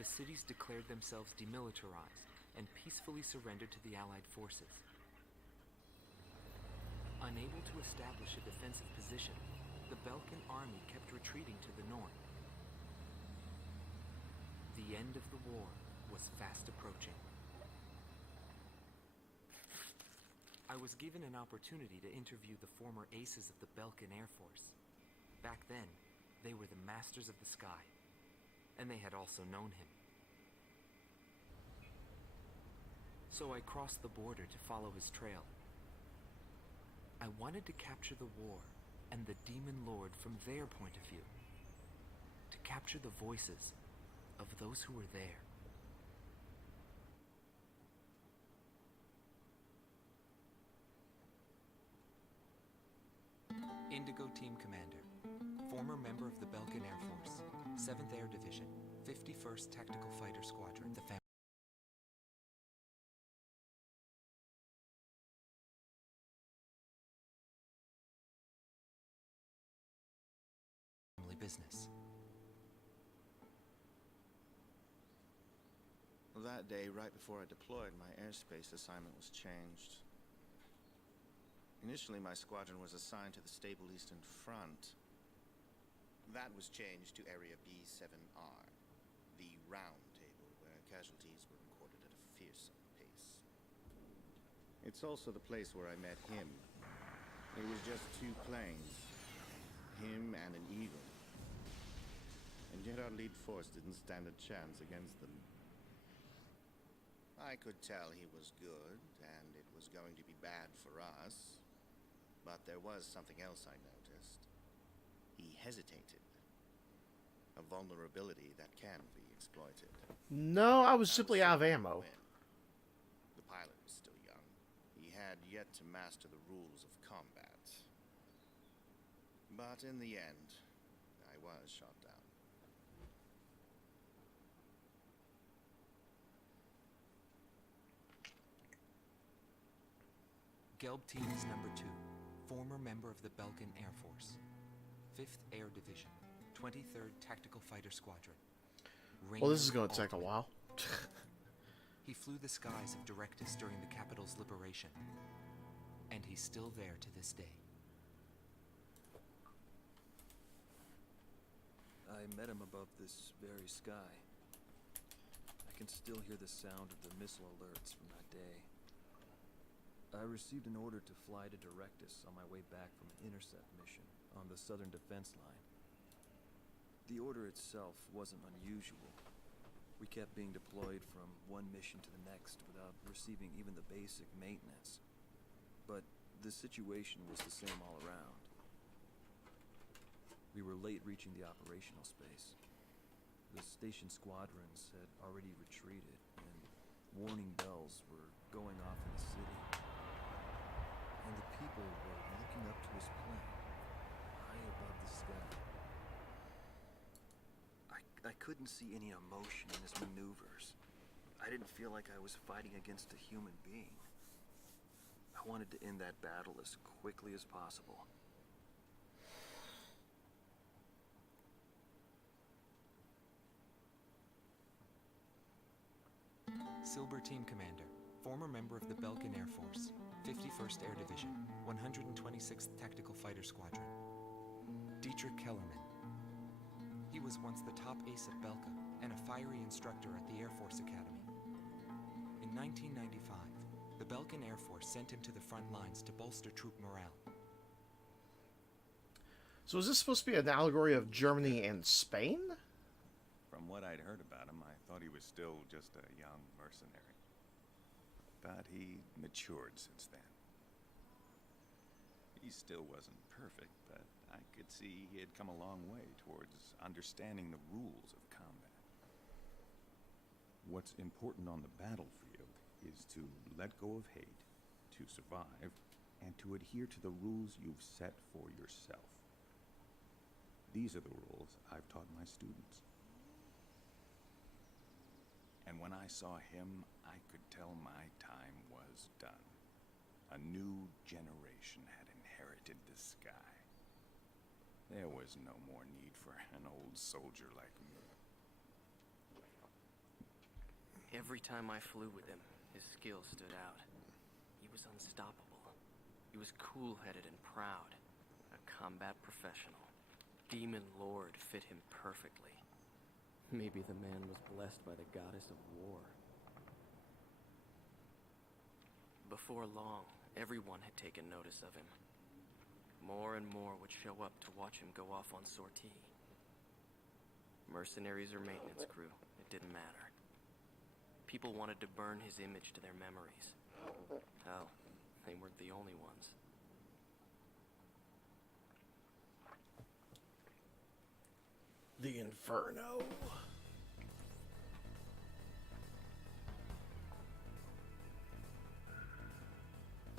The cities declared themselves demilitarized and peacefully surrendered to the Allied forces. Unable to establish a defensive position, the Belkan army kept retreating to the north. The end of the war was fast approaching. I was given an opportunity to interview the former aces of the Belkan Air Force. Back then, they were the masters of the sky, and they had also known him. So I crossed the border to follow his trail. I wanted to capture the war and the Demon Lord from their point of view. To capture the voices of those who were there. Indigo Team Commander, former member of the Belkan Air Force, 7th Air Division, 51st Tactical Fighter Squadron, the family business. That day, right before I deployed, my airspace assignment was changed. Initially, my squadron was assigned to the stable Eastern Front. That was changed to Area B-7R, the round table, where casualties were recorded at a fearsome pace. It's also the place where I met him. It was just two planes, him and an eagle. And yet our lead force didn't stand a chance against them. I could tell he was good, and it was going to be bad for us. But there was something else I noticed. He hesitated. A vulnerability that can be exploited. No, I was simply out of ammo. The pilot was still young. He had yet to master the rules of combat. But in the end, I was shot down. Gelb Team is number 2, former member of the Belkan Air Force, 5th Air Division, 23rd Tactical Fighter Squadron. Well, this is going to take a while. He flew the skies of Directus during the capital's liberation, and he's still there to this day. I met him above this very sky. I can still hear the sound of the missile alerts from that day. I received an order to fly to Directus on my way back from an intercept mission on the southern defense line. The order itself wasn't unusual. We kept being deployed from one mission to the next without receiving even the basic maintenance. But the situation was the same all around. We were late reaching the operational space. The station squadrons had already retreated, and warning bells were going off in the city. And the people were looking up to his plane, high above the sky. I couldn't see any emotion in his maneuvers. I didn't feel like I was fighting against a human being. I wanted to end that battle as quickly as possible. Silver Team Commander, former member of the Belkan Air Force, 51st Air Division, 126th Tactical Fighter Squadron. Dietrich Kellerman. He was once the top ace at Belka and a fiery instructor at the Air Force Academy. In 1995, the Belkan Air Force sent him to the front lines to bolster troop morale. So is this supposed to be an allegory of Germany and Spain? From what I'd heard about him, I thought he was still just a young mercenary. But he matured since then. He still wasn't perfect, but I could see he had come a long way towards understanding the rules of combat. What's important on the battlefield is to let go of hate, to survive, and to adhere to the rules you've set for yourself. These are the rules I've taught my students. And when I saw him, I could tell my time was done. A new generation had inherited the sky. There was no more need for an old soldier like me. Every time I flew with him, his skill stood out. He was unstoppable. He was cool-headed and proud. A combat professional. Demon Lord fit him perfectly. Maybe the man was blessed by the goddess of war. Before long, everyone had taken notice of him. More and more would show up to watch him go off on sortie. Mercenaries or maintenance crew, it didn't matter. People wanted to burn his image to their memories. Hell, they weren't the only ones. The Inferno.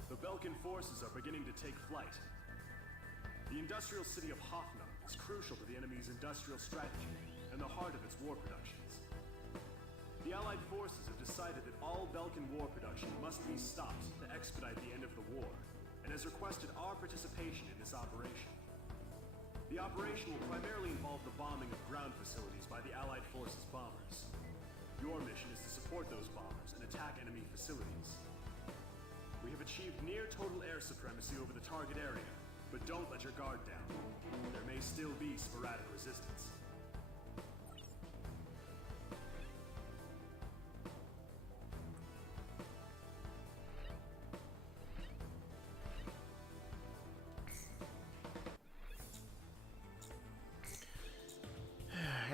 The Belkan forces are beginning to take flight. The industrial city of Hoffnung is crucial to the enemy's industrial strategy and the heart of its war productions. The Allied forces have decided that all Belkan war production must be stopped to expedite the end of the war, and has requested our participation in this operation. The operation will primarily involve the bombing of ground facilities by the Allied forces' bombers. Your mission is to support those bombers and attack enemy facilities. We have achieved near total air supremacy over the target area, but don't let your guard down. There may still be sporadic resistance.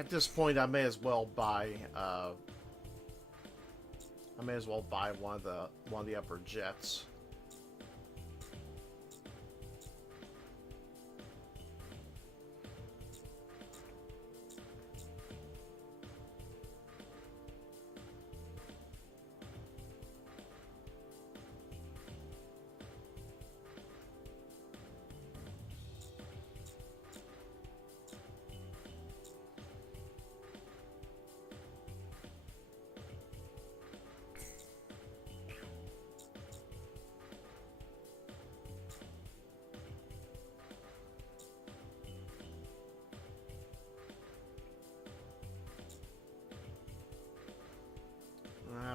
At this point, I may as well buy. One of the upper jets.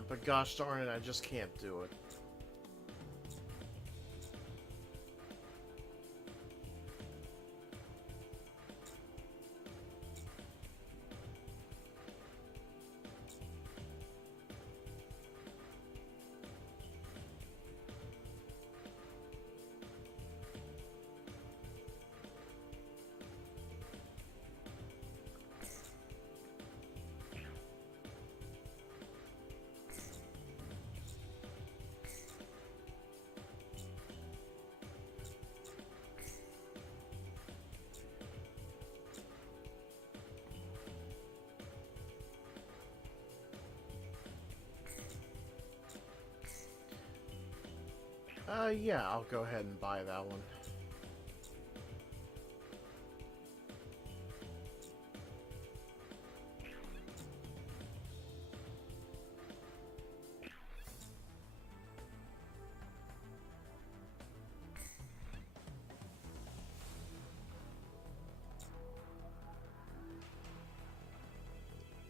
But gosh darn it, I just can't do it. Yeah, I'll go ahead and buy that one.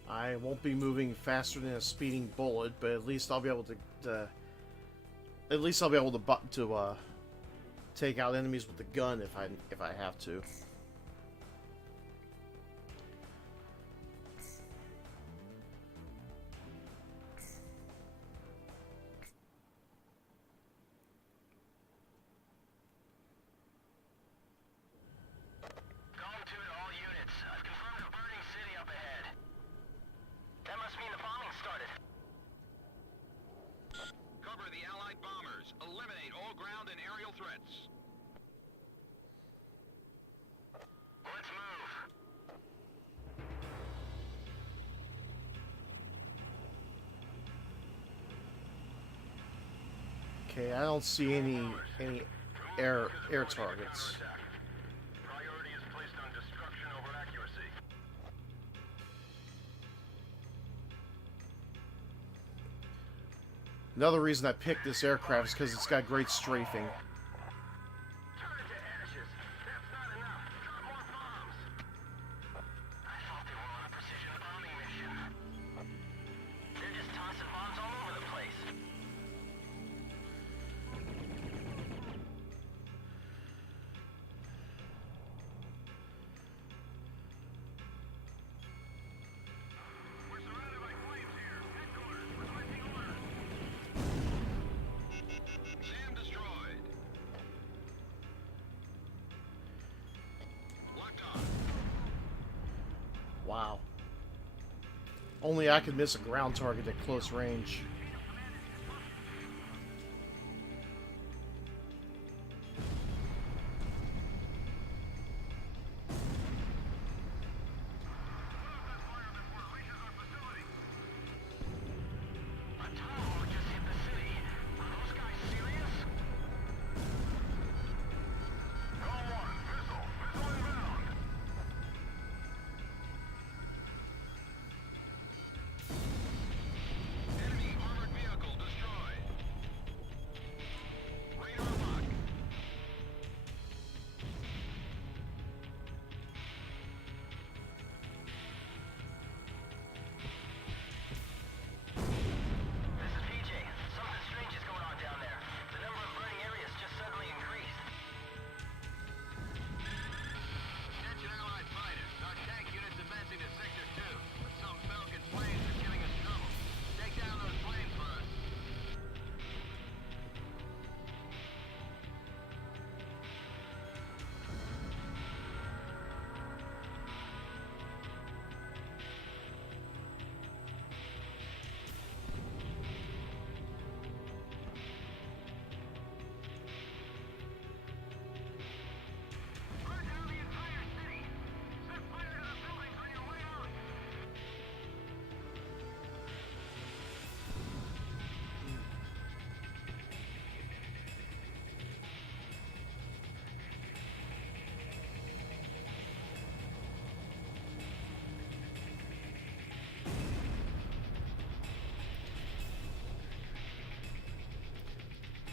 I won't be moving faster than a speeding bullet, but at least I'll be able to take out enemies with the gun if I have to. Okay, I don't see any air targets. Priority is placed on destruction over accuracy. Another reason I picked this aircraft is because it's got great strafing. Turn it to ashes. That's not enough. Drop more bombs. I thought they were on a precision bombing mission. They're just tossing bombs all over the place. We're surrounded by flames here. Headquarters, requesting orders. Sam destroyed. Locked on. Wow. Only I could miss a ground target at close range. A tomahawk just hit the city. Are those guys serious? Go on, missile inbound. Enemy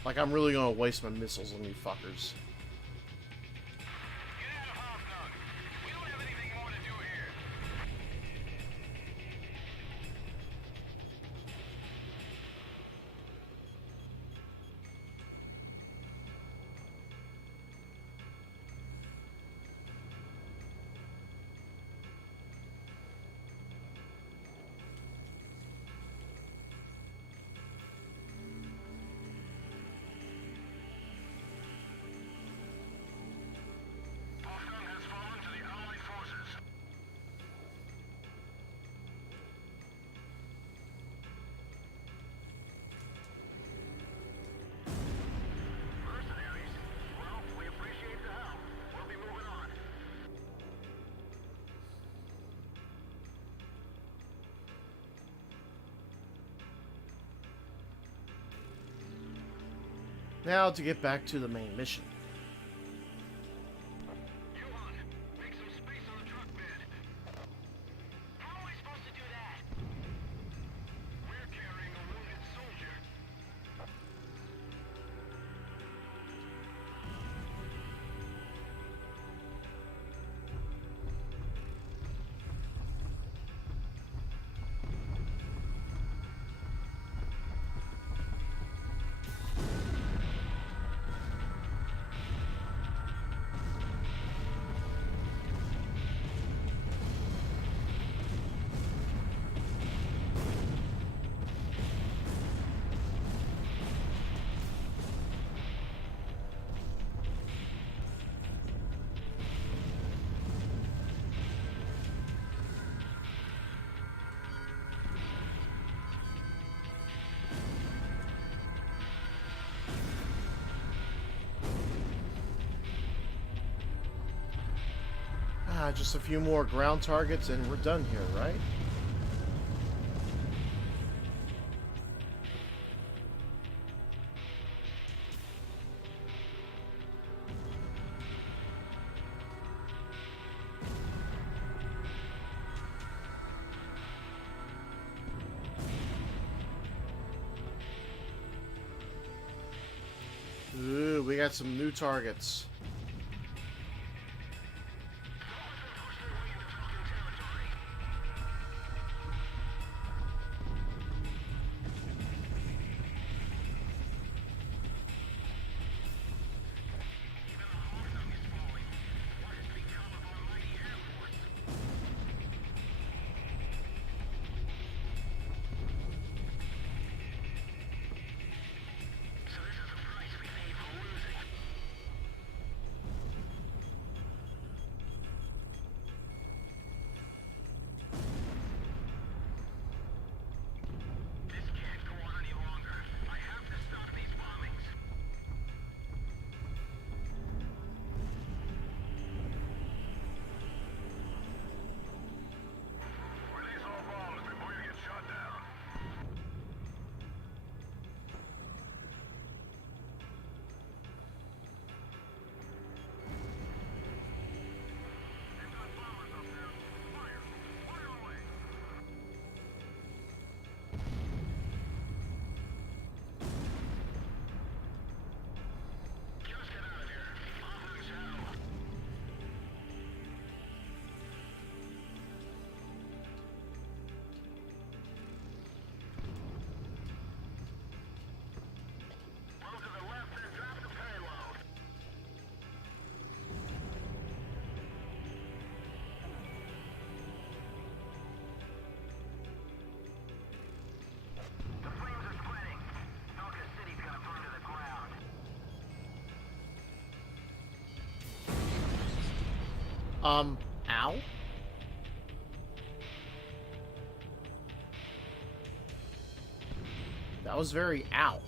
Like, I'm really gonna waste my missiles on you fuckers. Now to get back to the main mission. Just a few more ground targets and we're done here, right? Ooh, we got some new targets. Ow? That was very ow.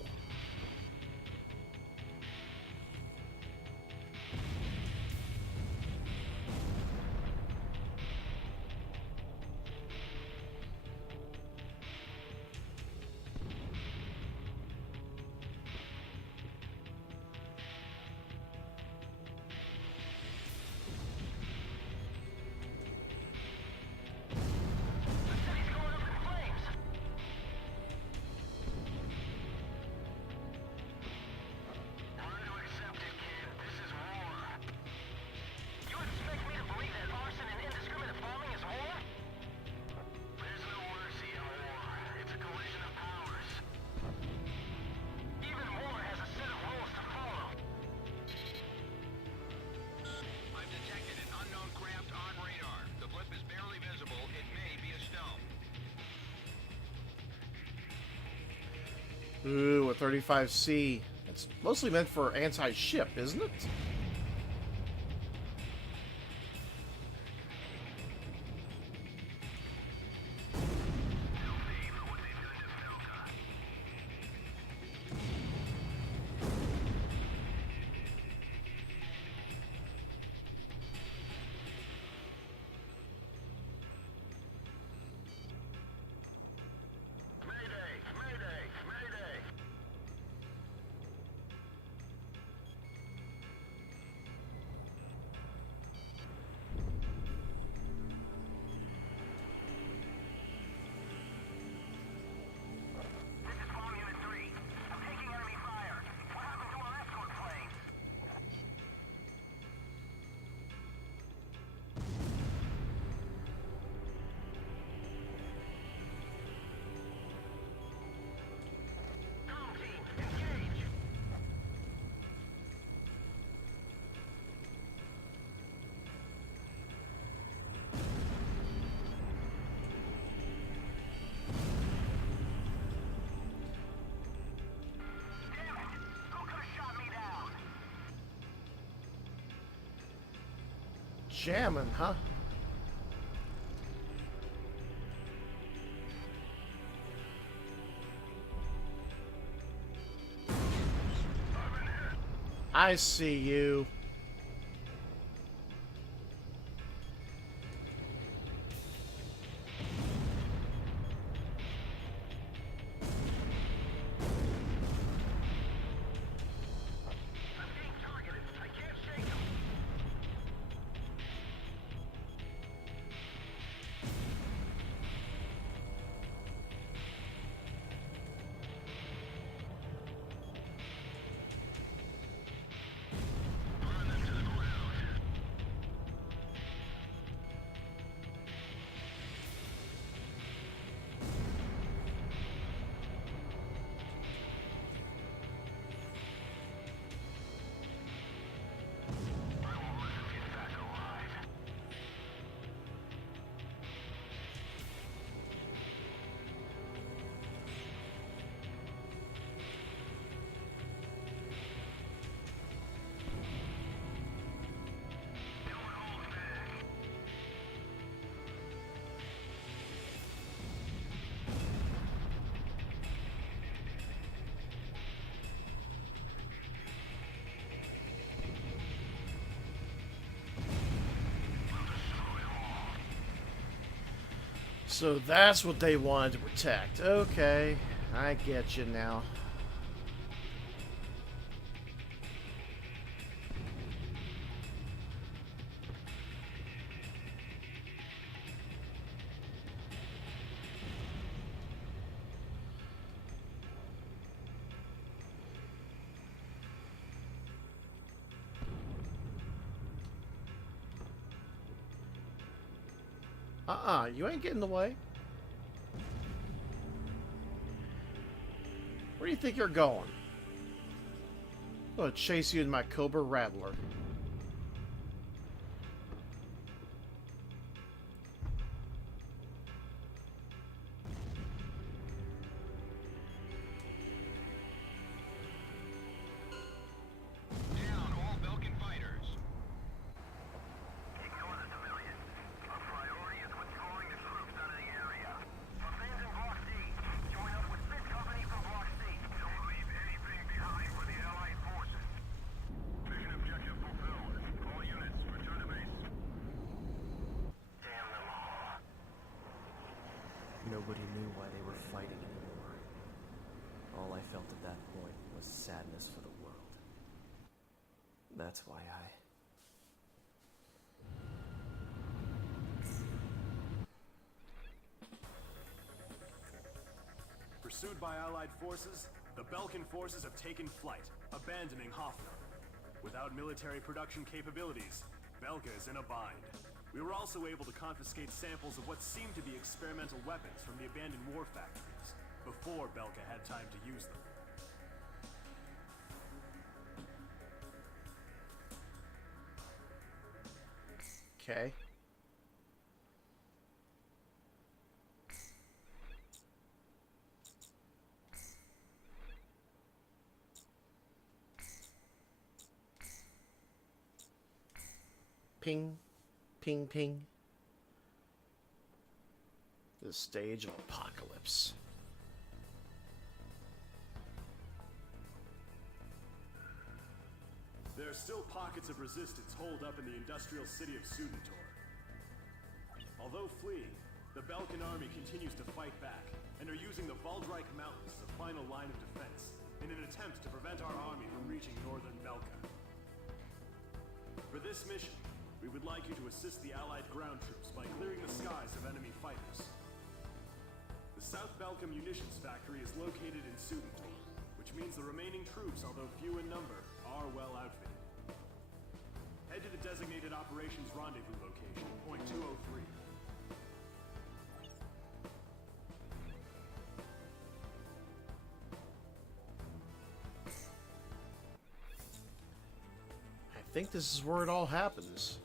Ooh, a 35C. It's mostly meant for anti-ship, isn't it? Jamming, huh? I see you. So that's what they wanted to protect. Okay, I get you now. You ain't getting in the way. Where do you think you're going? I'm gonna chase you in my Cobra Rattler. Nobody knew why they were fighting anymore. All I felt at that point was sadness for the world. That's why Pursued by Allied forces, the Belkan forces have taken flight, abandoning Hoffner. Without military production capabilities, Belka is in a bind. We were also able to confiscate samples of what seemed to be experimental weapons from the abandoned war factories, before Belka had time to use them. Okay. Ping, ping, ping. The stage of apocalypse. There are still pockets of resistance holed up in the industrial city of Sudentor. Although fleeing, the Belkan army continues to fight back, and are using the Valdreich Mountains as a final line of defense, in an attempt to prevent our army from reaching northern Belka. For this mission, we would like you to assist the Allied ground troops by clearing the skies of enemy fighters. The South Belka munitions factory is located in Sudentor, which means the remaining troops, although few in number, are well outfitted. Head to the designated operations rendezvous location, point 203. I think this is where it all happens.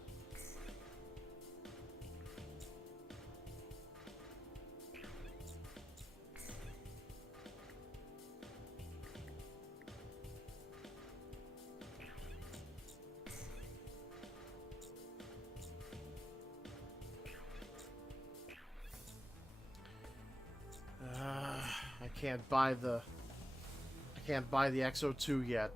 I can't buy the XO2 yet.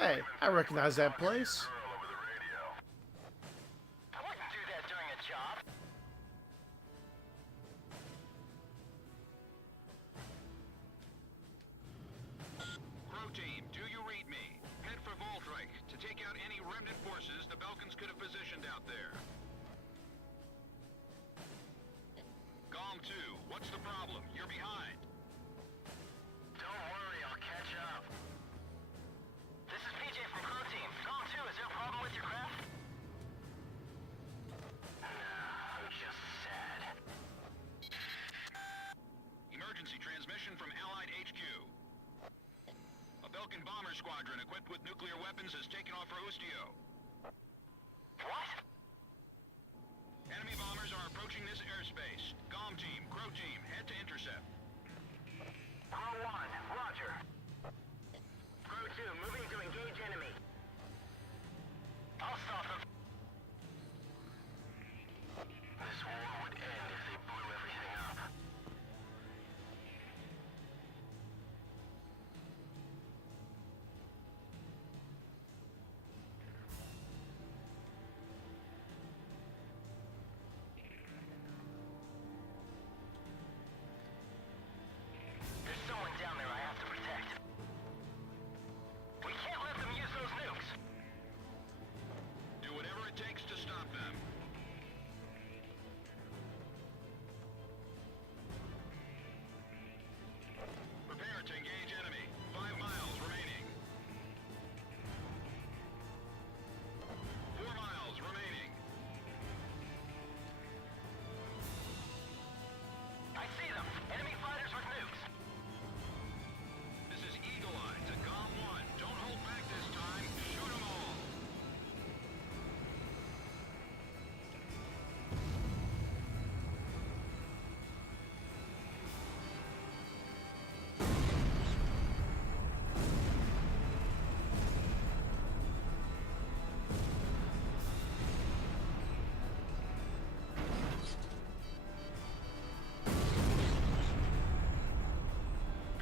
Hey, I recognize that place. I wouldn't do that during a job. Crow team, do you read me? Head for Valdreich to take out any remnant forces the Belkans could have positioned out there. Gom 2, what's the problem? You're behind. Don't worry, I'll catch up. This is PJ from Crow Team. Gom 2, is there a problem with your craft? No, I'm just sad. Emergency transmission from Allied HQ. A Belkan bomber squadron equipped with nuclear weapons has taken off for Ustio. What? Enemy bombers are approaching this airspace. Gom team, Crow team, head to intercept. Crow 1, roger. Crow 2, moving to engage enemy. I'll stop them. This war would end if they blew everything up. There's someone down there I have to protect. We can't let them use those nukes. Do whatever it takes to stop them. Prepare to engage enemy. 5 miles remaining. 4 miles remaining. I see them. Enemy fighters with nukes. This is Eagle Eye to Gom 1. Don't hold back this time. Shoot them all.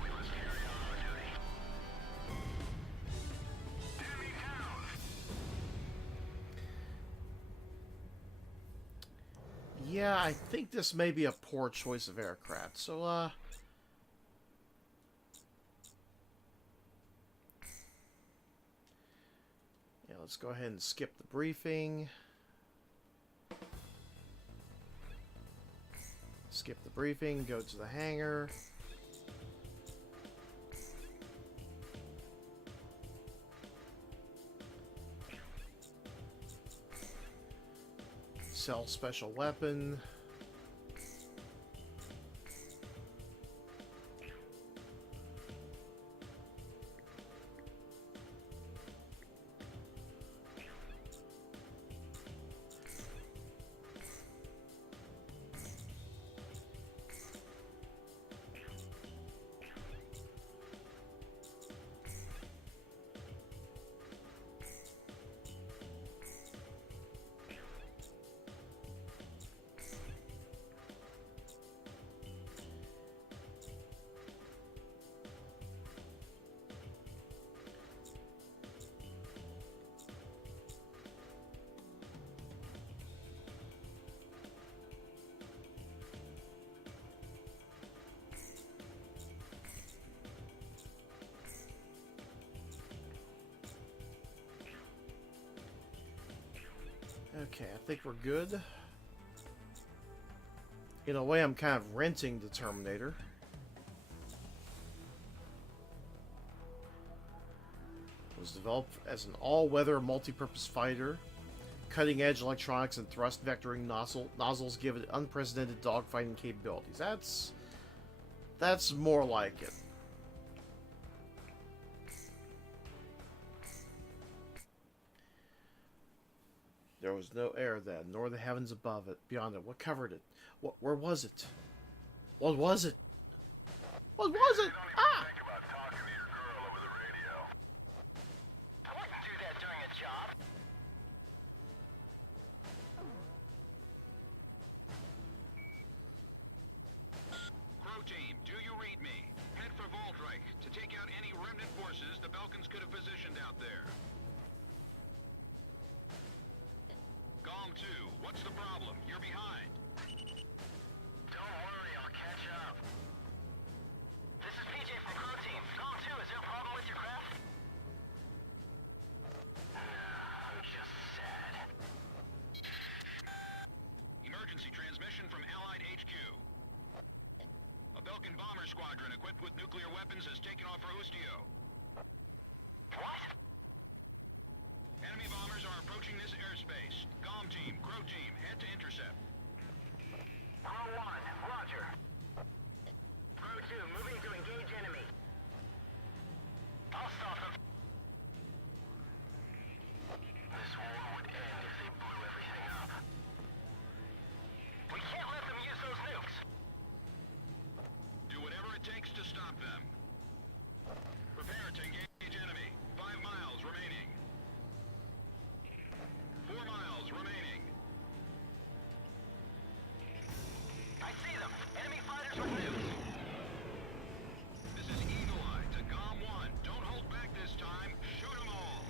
We must carry on our duty. Enemy down. Yeah, I think this may be a poor choice of aircraft. So, yeah, let's go ahead and skip the briefing. Skip the briefing, go to the hangar. Sell special weapon. Okay, I think we're good. In a way, I'm kind of renting the Terminator. It was developed as an all-weather, multi-purpose fighter. Cutting-edge electronics and thrust vectoring nozzles give it unprecedented dogfighting capabilities. That's more like it. There was no air then, nor the heavens above it, beyond it. What covered it? Where was it? What was it? What was it? Ah! I wouldn't do that during a job. Crow team, do you read me? Head for Voltreich to take out any remnant forces the Belkans could have positioned out there. Golem 2, what's the problem? You're behind. Don't worry, I'll catch up. This is PJ from Crow Team. Golem 2, is there a problem with your craft? I'm just sad. Emergency transmission from Allied HQ. A Belkan bomber squadron equipped with nuclear weapons has taken off for Ustio. What? Enemy bombers are approaching this airspace. Golem team, Crow team, head to intercept. Crow 1, roger. Crow 2, moving to engage enemy. I'll stop them. This war would end if they blew everything up. We can't let them use those nukes. Do whatever it takes to stop them. Prepare to engage enemy. 5 miles remaining. 4 miles remaining. I see them. Enemy fighters with nukes. This is Eagle Eye to GOM 1. Don't hold back this time. Shoot them all.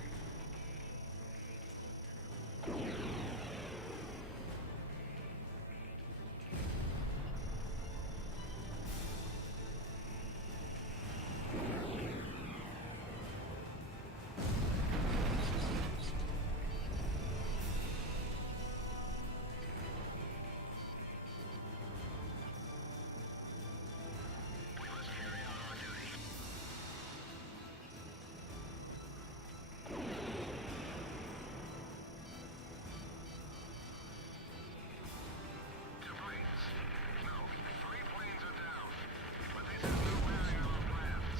We must carry out our duty. Two planes. No, 3 planes are down. But this is no bearing on our plans.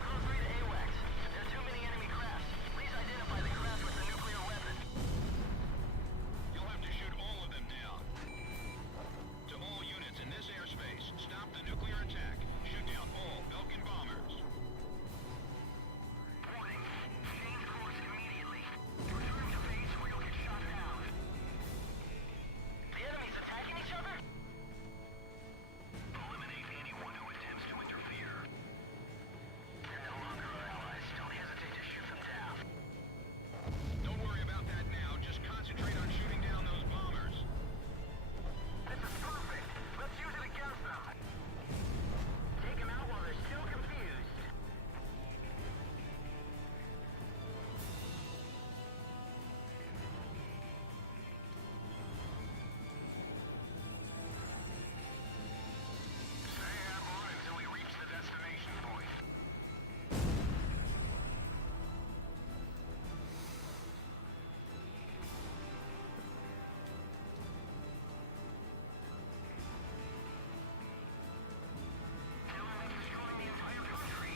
Crow 3 to AWACS. There are too many enemy crafts. Please identify the craft with the nuclear weapon. You'll have to shoot all of them down. To all units in this airspace, stop the nuclear attack. Shoot down all Belkan bombers. Warning. Change course immediately. Return to base or you'll get shot down. The enemy's attacking each other? Eliminate anyone who attempts to interfere. They're no longer our allies. Don't hesitate to shoot them down. Don't worry about that now. Just concentrate on shooting down those bombers. This is perfect. Let's use it against them. Take them out while they're still confused. Stay airborne until we reach the destination point. Killing and destroying the entire country.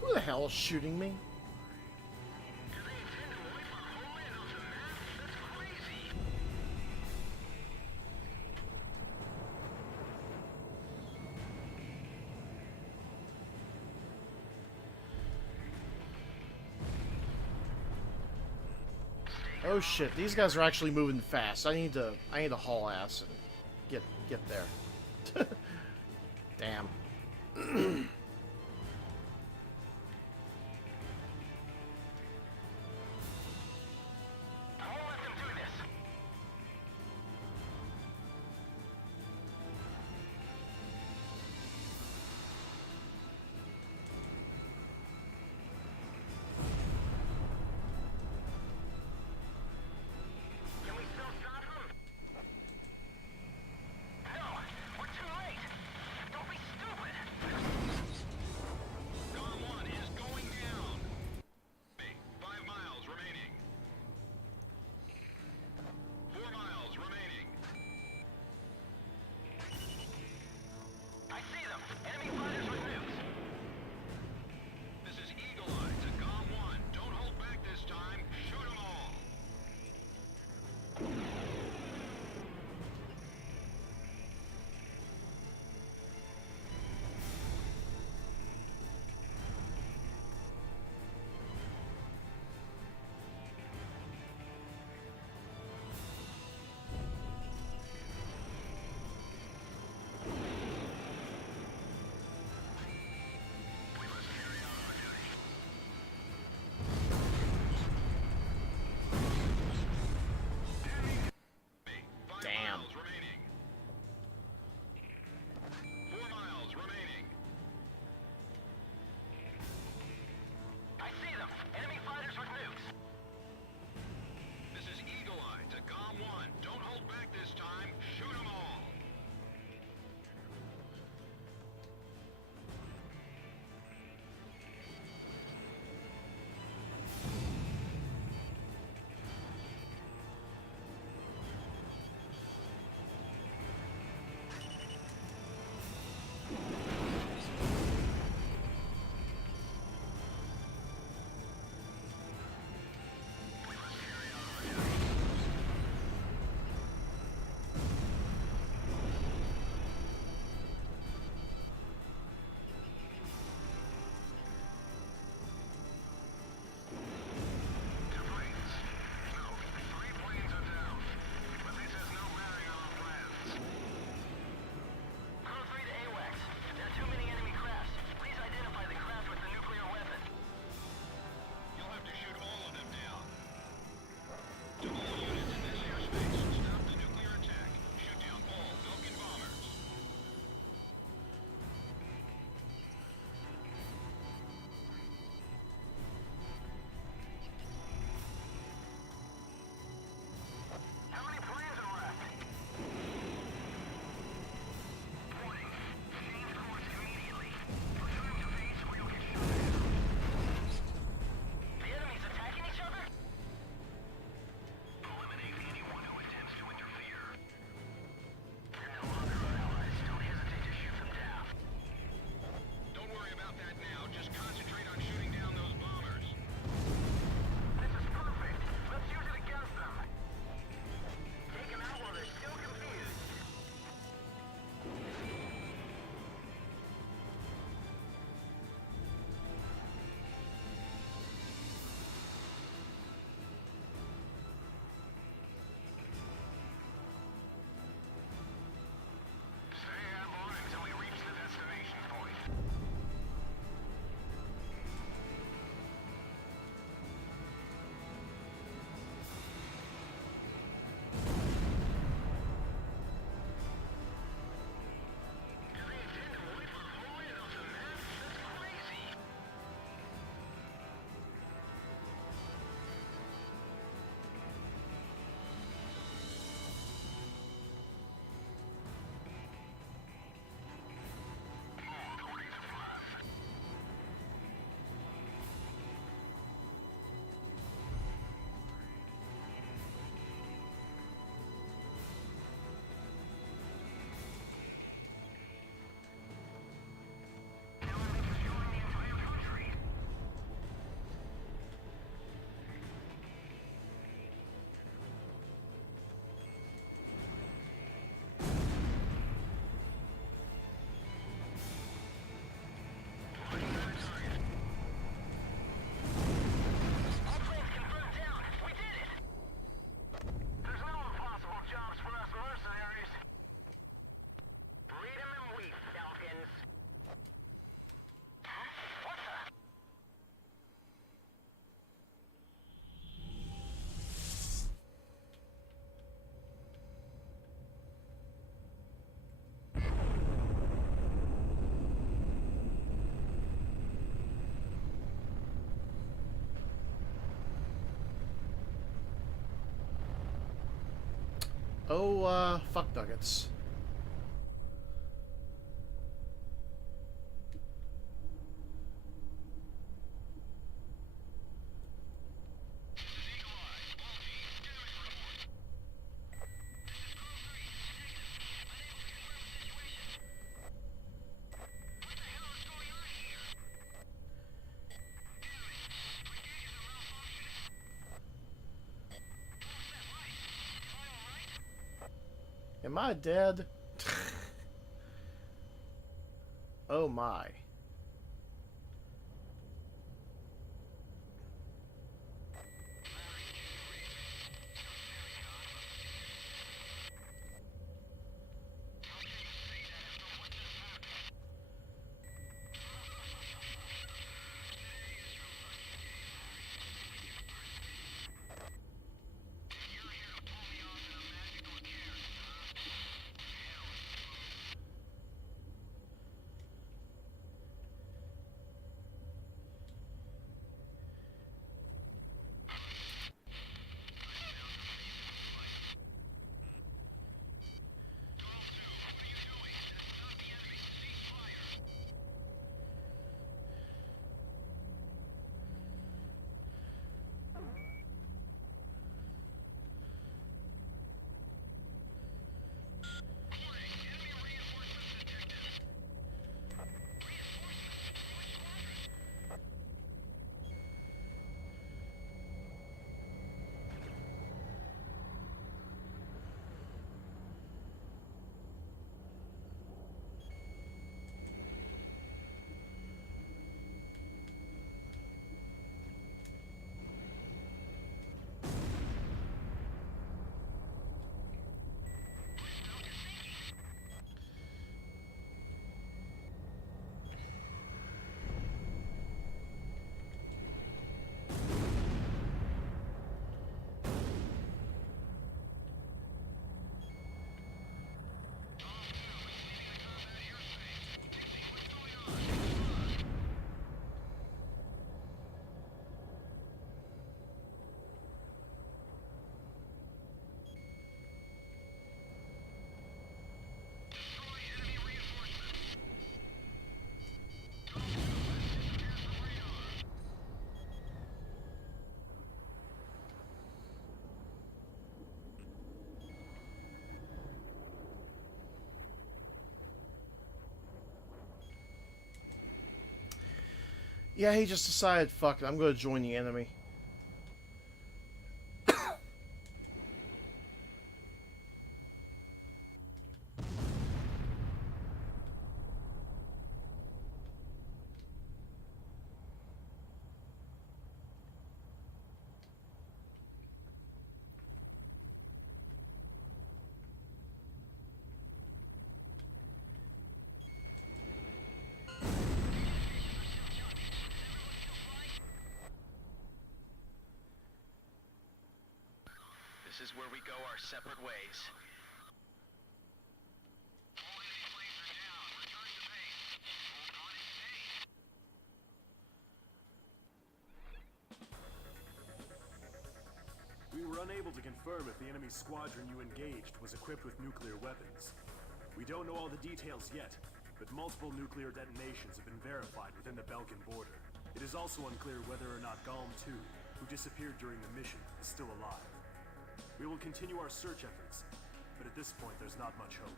Who the hell is shooting me? Do they intend to wipe our homeland off the map? That's crazy. Oh shit, these guys are actually moving fast. I need to haul ass and get there. Damn. Oh, fuck nuggets. Am I dead? Oh my. Yeah, he just decided, fuck it, I'm gonna join the enemy. This is where we go our separate ways. All enemy planes are down. Return to base. Hold on and stay. We were unable to confirm if the enemy squadron you engaged was equipped with nuclear weapons. We don't know all the details yet, but multiple nuclear detonations have been verified within the Belkan border. It is also unclear whether or not Galm 2, who disappeared during the mission, is still alive. We will continue our search efforts, but at this point there's not much hope.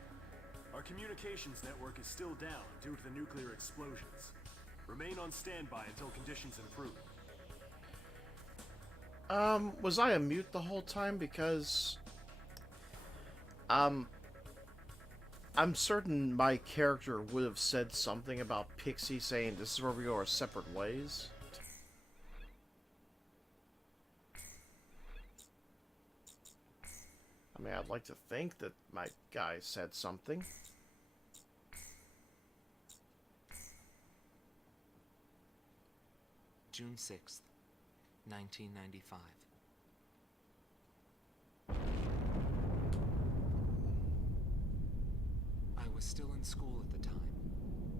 Our communications network is still down due to the nuclear explosions. Remain on standby until conditions improve. Was I a mute the whole time? Because, I'm certain my character would have said something about Pixie saying this is where we go our separate ways. I mean, I'd like to think that my guy said something. June 6th, 1995. I was still in school at the time,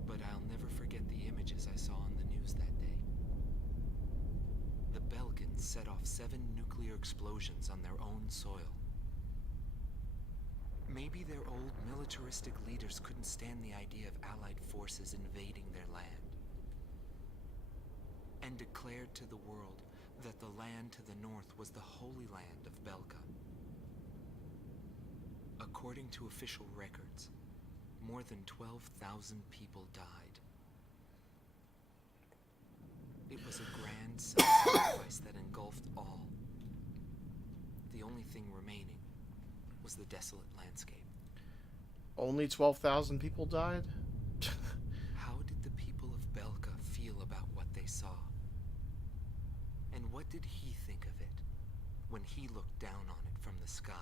but I'll never forget the images I saw on the news that day. The Belkans set off 7 nuclear explosions on their own soil. Maybe their old militaristic leaders couldn't stand the idea of Allied forces invading their land, and declared to the world that the land to the north was the Holy Land of Belka. According to official records, more than 12,000 people died. It was a grand self-sacrifice that engulfed all. The only thing remaining was the desolate landscape. Only 12,000 people died? How did the people of Belka feel about what they saw? And what did he think of it when he looked down on it from the sky?